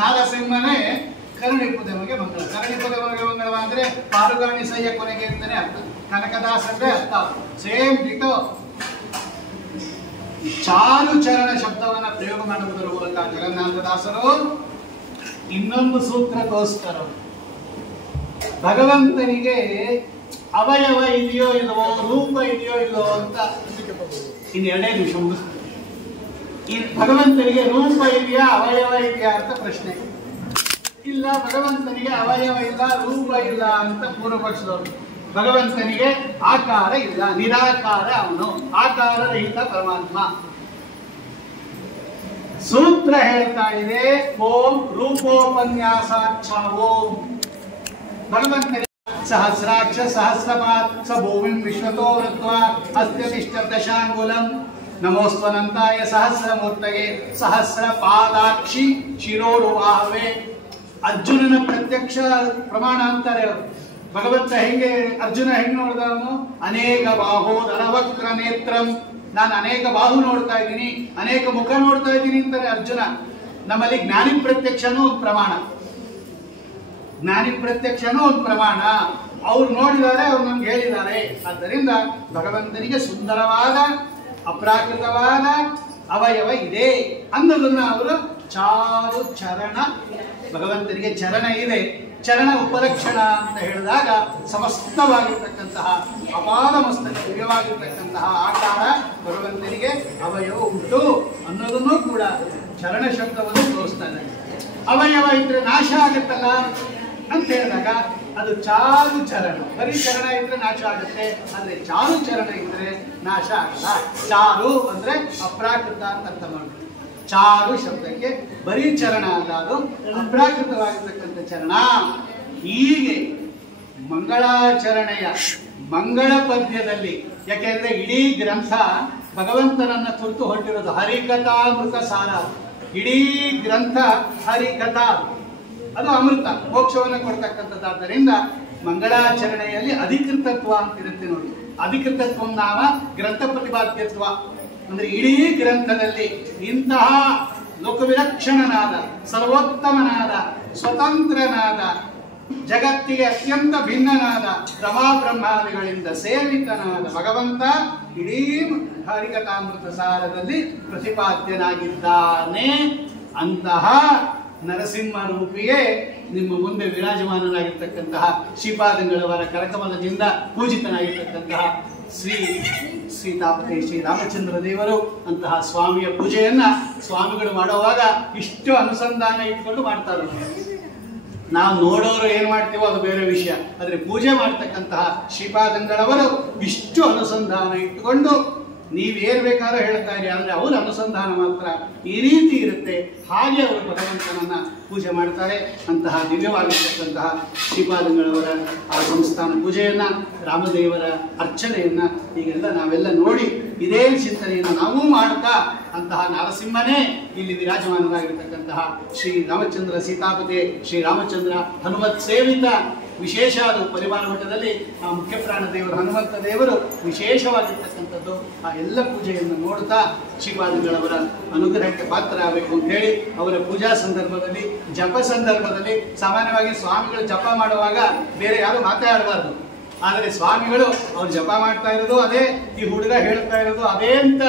ನಾರಸಿಂಹನೆ ಕರುಣಿಪುದೆಮಗೆ ಮಂಗಳ. ಕರುಣಿಪುದೆಮಗೆ ಮಂಗಳವ ಅಂದ್ರೆ ಪಾರುಗಾಣಿ ಸಯ್ಯ ಕೊನೆಗೆ ಅಂತಾನೆ ಅರ್ಥ. ಕನಕದಾಸರೇ ಅರ್ಥ ಸೇಮ್ ಡಿಟೋ. ಚಾರು ಚರಣ ಶಬ್ದವನ್ನ ಪ್ರಯೋಗ ಮಾಡುವುದರ ಮೂಲಕ ಜಗನ್ನಾಥದಾಸರು ಇನ್ನೊಂದು ಸೂತ್ರ ತೋರಿಸ್ತಾರೆ. ಭಗವಂತನಿಗೆ ಅವಯವ ಇದೆಯೋ ಇಲ್ಲವೋ, ರೂಪ ಇದೆಯೋ ಇಲ್ಲವೋ ಅಂತ ಇನ್ನು 2 ನಿಮಿಷ ಈ ಭಗವಂತನಿಗೆ ರೂಪ ಇದೆಯಾ ಅವಯವ ಇದೆಯಾ ಅಂತ ಪ್ರಶ್ನೆ. ಇಲ್ಲ, ಭಗವಂತನಿಗೆ ಅವಯವ ಇಲ್ಲ ರೂಪ ಇಲ್ಲ ಅಂತ ಪೂರ್ವಪಕ್ಷದವರು. ಭಗವಂತನಿಗೆ ಆಕಾರ ಇಲ್ಲ, ನಿರಾಕಾರ ಅವನು, ಆಕಾರ ರಹಿತ ಪರಮಾತ್ಮ. ಸೂತ್ರ ಹೇಳ್ತಾ ಇದೆ ಓಂ ರೂಪೋಪನ್ಯಾಸ ಓಂ. ಭಗವಂತನಿಗೆ ಸಹಸ್ರಾಕ್ಷ ಸಹಸ್ರಪಾತ್ ಸ ಭೂಮಿಂ ವಿಶ್ವತೋ ವೃತ್ವಾ ಅಸ್ತ್ಯತಿಷ್ಠ ದಶಾಂಗುಲಂ ನಮೋಸ್ತ್ವನಂತಾಯ ಸಹಸ್ರಮೂರ್ತಯೇ ಸಹಸ್ರ ಪಾದಾಕ್ಷಿ ಶಿರೋರುವಾಹವೇ. ಅರ್ಜುನನ ಪ್ರತ್ಯಕ್ಷ ಪ್ರಮಾಣ ಅಂತಾರೆ ಅವರು. ಭಗವಂತ ಹೆಂಗೆ ಅರ್ಜುನ ಹೆಂಗ್ ನೋಡಿದವನು? ಅನೇಕ ಬಾಹೋದರ ವಕ್ರ ನೇತ್ರಂ. ನಾನು ಅನೇಕ ಬಾಹು ನೋಡ್ತಾ ಇದ್ದೀನಿ, ಅನೇಕ ಮುಖ ನೋಡ್ತಾ ಇದ್ದೀನಿ ಅಂತಾರೆ ಅರ್ಜುನ. ನಮ್ಮಲ್ಲಿ ಜ್ಞಾನಿ ಪ್ರತ್ಯಕ್ಷನೂ ಒಂದು ಪ್ರಮಾಣ. ಜ್ಞಾನಿ ಪ್ರತ್ಯಕ್ಷನೂ ಒಂದು ಪ್ರಮಾಣ. ಅವ್ರು ನೋಡಿದ್ದಾರೆ, ಅವ್ರು ನಮ್ಗೆ ಹೇಳಿದ್ದಾರೆ. ಆದ್ದರಿಂದ ಭಗವಂತನಿಗೆ ಸುಂದರವಾದ ಅಪ್ರಾಕೃತವಾದ ಅವಯವ ಇದೆ ಅನ್ನೋದನ್ನ ಅವರು ಚಾರು ಚರಣ. ಭಗವಂತನಿಗೆ ಚರಣ ಇದೆ. ಚರಣ ಉಪಲಕ್ಷಣ ಅಂತ ಹೇಳಿದಾಗ ಸಮಸ್ತವಾಗಿರ್ತಕ್ಕಂತಹ ಅಪಾದ ಮಸ್ತಕ ದಿವ್ಯವಾಗಿರ್ತಕ್ಕಂತಹ ಆಕಾರ ಭಗವಂತನಿಗೆ ಅವಯವ ಉಂಟು ಅನ್ನೋದನ್ನು ಕೂಡ ಚರಣ ಶಬ್ದವನ್ನು ತೋರಿಸ್ತಾ ಇದೆ. ಅವಯವ ಇದ್ರೆ ನಾಶ ಆಗುತ್ತಲ್ಲ ಅಂತ ಹೇಳಿದಾಗ ಅದು ಚಾರು ಚರಣ. ಬರೀ ಚರಣ ಇದ್ರೆ ನಾಶ ಆಗುತ್ತೆ, ಆದ್ರೆ ಚಾರು ಚರಣ ಇದ್ರೆ ನಾಶ ಆಗಲ್ಲ. ಚಾರು ಅಂದ್ರೆ ಅಪ್ರಾಕೃತ ಅಂತ ಅರ್ಥ ಮಾಡ್ತೀವಿ. ಚಾರು ಶಬ್ದಕ್ಕೆ ಬರೀ ಚರಣ ಅಲ್ಲ, ಅದು ಅಪ್ರಾಕೃತವಾಗಿರ್ತಕ್ಕಂಥ ಚರಣ. ಹೀಗೆ ಮಂಗಳಾಚರಣೆಯ ಮಂಗಳ ಪದ್ಯದಲ್ಲಿ, ಯಾಕೆಂದ್ರೆ ಇಡೀ ಗ್ರಂಥ ಭಗವಂತನನ್ನ ಕುರಿತು ಹೊರಟಿರೋದು. ಹರಿಕಥಾಮೃತ ಸಾರ. ಇಡೀ ಗ್ರಂಥ ಹರಿಕಥಾ, ಅದು ಅಮೃತ, ಮೋಕ್ಷವನ್ನು ಕೊಡ್ತಕ್ಕಂಥದ್ದಾದ್ದರಿಂದ ಮಂಗಳಾಚರಣೆಯಲ್ಲಿ ಅಧಿಕೃತತ್ವ ಅಂತ ಇರುತ್ತೆ ನೋಡಿ. ಅಧಿಕೃತತ್ವ ನಾಮ ಗ್ರಂಥ ಪ್ರತಿಪಾದ್ಯತ್ವ. ಅಂದ್ರೆ ಇಡೀ ಗ್ರಂಥದಲ್ಲಿ ಇಂತಹ ಲೋಕವಿಲಕ್ಷಣನಾದ, ಸರ್ವೋತ್ತಮನಾದ, ಸ್ವತಂತ್ರನಾದ, ಜಗತ್ತಿಗೆ ಅತ್ಯಂತ ಭಿನ್ನನಾದ, ರಮಾ ಬ್ರಹ್ಮಾದಿಗಳಿಂದ ಸೇವಿತನಾದ ಭಗವಂತ ಇಡೀ ಹರಿಕಥಾಮೃತ ಸಾರದಲ್ಲಿ ಪ್ರತಿಪಾದ್ಯನಾಗಿದ್ದಾನೆ. ಅಂತಹ ನರಸಿಂಹ ರೂಪಿಯೇ ನಿಮ್ಮ ಮುಂದೆ ವಿರಾಜಮಾನನಾಗಿರ್ತಕ್ಕಂತಹ ಶ್ರೀಪಾದಂಗಳವರ ಕರಕಮಲದಿಂದ ಪೂಜಿತನಾಗಿರ್ತಕ್ಕಂತಹ ಶ್ರೀತಾಪತಿ ಶ್ರೀರಾಮಚಂದ್ರ ದೇವರು ಅಂತಹ ಸ್ವಾಮಿಯ ಪೂಜೆಯನ್ನ ಸ್ವಾಮಿಗಳು ಮಾಡುವಾಗ ಇಷ್ಟು ಅನುಸಂಧಾನ ಇಟ್ಕೊಂಡು ಮಾಡ್ತಾರೆ. ನಾವು ನೋಡೋರು ಏನ್ ಮಾಡ್ತೀವೋ ಅದು ಬೇರೆ ವಿಷಯ. ಆದ್ರೆ ಪೂಜೆ ಮಾಡ್ತಕ್ಕಂತಹ ಶ್ರೀಪಾದಂಗಳವರು ಇಷ್ಟು ಅನುಸಂಧಾನ ಇಟ್ಟುಕೊಂಡು ನೀವೇನ್ ಬೇಕಾದ್ರೂ ಹೇಳ್ತಾ ಇರಿ, ಆದ್ರೆ ಅವರ ಅನುಸಂಧಾನ ಮಾತ್ರ ಈ ರೀತಿ ಇರುತ್ತೆ. ಹಾಗೆ ಅವರು ಭಗವಂತನನ್ನ ಪೂಜೆ ಮಾಡ್ತಾರೆ. ಅಂತಹ ದಿವ್ಯವಾಗಿರ್ತಕ್ಕಂತಹ ಶ್ರೀಪಾದಂಗಳವರ ಆ ಸಂಸ್ಥಾನ ಪೂಜೆಯನ್ನ, ರಾಮದೇವರ ಅರ್ಚನೆಯನ್ನ ಹೀಗೆಲ್ಲ ನಾವೆಲ್ಲ ನೋಡಿ ಇದೇ ಚಿಂತನೆಯನ್ನು ನಾವು ಮಾಡ್ತಾ ಅಂತಹ ನರಸಿಂಹನೇ ಇಲ್ಲಿ ವಿರಾಜಮಾನರಾಗಿರ್ತಕ್ಕಂತಹ ಶ್ರೀ ರಾಮಚಂದ್ರ ಸೀತಾಪತಿ ಶ್ರೀ ರಾಮಚಂದ್ರ ಹನುಮತ್ ಸೇವಿತ ವಿಶೇಷ ಅದು ಪರಿವಾರ ಮಠದಲ್ಲಿ ಆ ಮುಖ್ಯ ಪ್ರಾಣ ದೇವರು ಹನುಮಂತ ದೇವರು ವಿಶೇಷವಾಗಿರ್ತಕ್ಕಂಥದ್ದು. ಆ ಎಲ್ಲ ಪೂಜೆಯನ್ನು ನೋಡ್ತಾ ಶ್ರೀಪಾದಂಗಳವರ ಅನುಗ್ರಹಕ್ಕೆ ಪಾತ್ರರಾಗಬೇಕು ಅಂತ ಹೇಳಿ ಅವರ ಪೂಜಾ ಸಂದರ್ಭದಲ್ಲಿ ಜಪ ಸಂದರ್ಭದಲ್ಲಿ ಸಾಮಾನ್ಯವಾಗಿ ಸ್ವಾಮಿಗಳು ಜಪ ಮಾಡುವಾಗ ಬೇರೆ ಯಾರು ಮಾತಾಡಬಾರ್ದು. ಆದರೆ ಸ್ವಾಮಿಗಳು ಅವ್ರು ಜಪ ಮಾಡ್ತಾ ಇರೋದು ಅದೇ, ಈ ಹುಡುಗ ಹೇಳ್ತಾ ಇರೋದು ಅದೇ ಅಂತ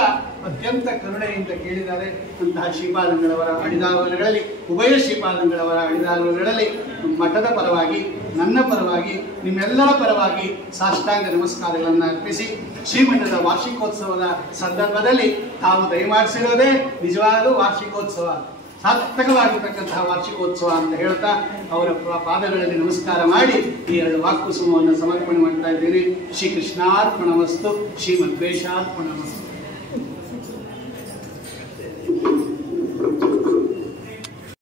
ಅತ್ಯಂತ ಕರುಣೆಯಿಂದ ಕೇಳಿದ್ದಾರೆ. ಅಂತಹ ಶ್ರೀಪಾದಂಗಳವರ ಅಡಿದಾರುಗಳಲ್ಲಿ ಉಭಯ ಶ್ರೀಪಾದಂಗಳವರ ಅಡಿದಾರುಗಳಲ್ಲಿ ಮಠದ ಪರವಾಗಿ ನನ್ನ ಪರವಾಗಿ ನಿಮ್ಮೆಲ್ಲರ ಪರವಾಗಿ ಸಾಷ್ಟಾಂಗ ನಮಸ್ಕಾರಗಳನ್ನು ಅರ್ಪಿಸಿ ಶ್ರೀಮಠದ ವಾರ್ಷಿಕೋತ್ಸವದ ಸಂದರ್ಭದಲ್ಲಿ ತಾವು ದಯಮಾಡಿಸಿರೋದೇ ನಿಜವಾದ ವಾರ್ಷಿಕೋತ್ಸವ, ಸಾರ್ಥಕವಾಗಿರ್ತಕ್ಕಂತಹ ವಾರ್ಷಿಕೋತ್ಸವ ಅಂತ ಹೇಳ್ತಾ ಅವರ ಪಾದಗಳಲ್ಲಿ ನಮಸ್ಕಾರ ಮಾಡಿ ಈ 2 ವಾಕ್ಕುಸುಮವನ್ನು ಸಮರ್ಪಣೆ ಮಾಡ್ತಾ ಇದ್ದೇನೆ. ಶ್ರೀ ಕೃಷ್ಣಾರ್ಪಣಮಸ್ತು, ಶ್ರೀ ಮಧ್ವೇಶಾರ್ಪಣಮಸ್ತು.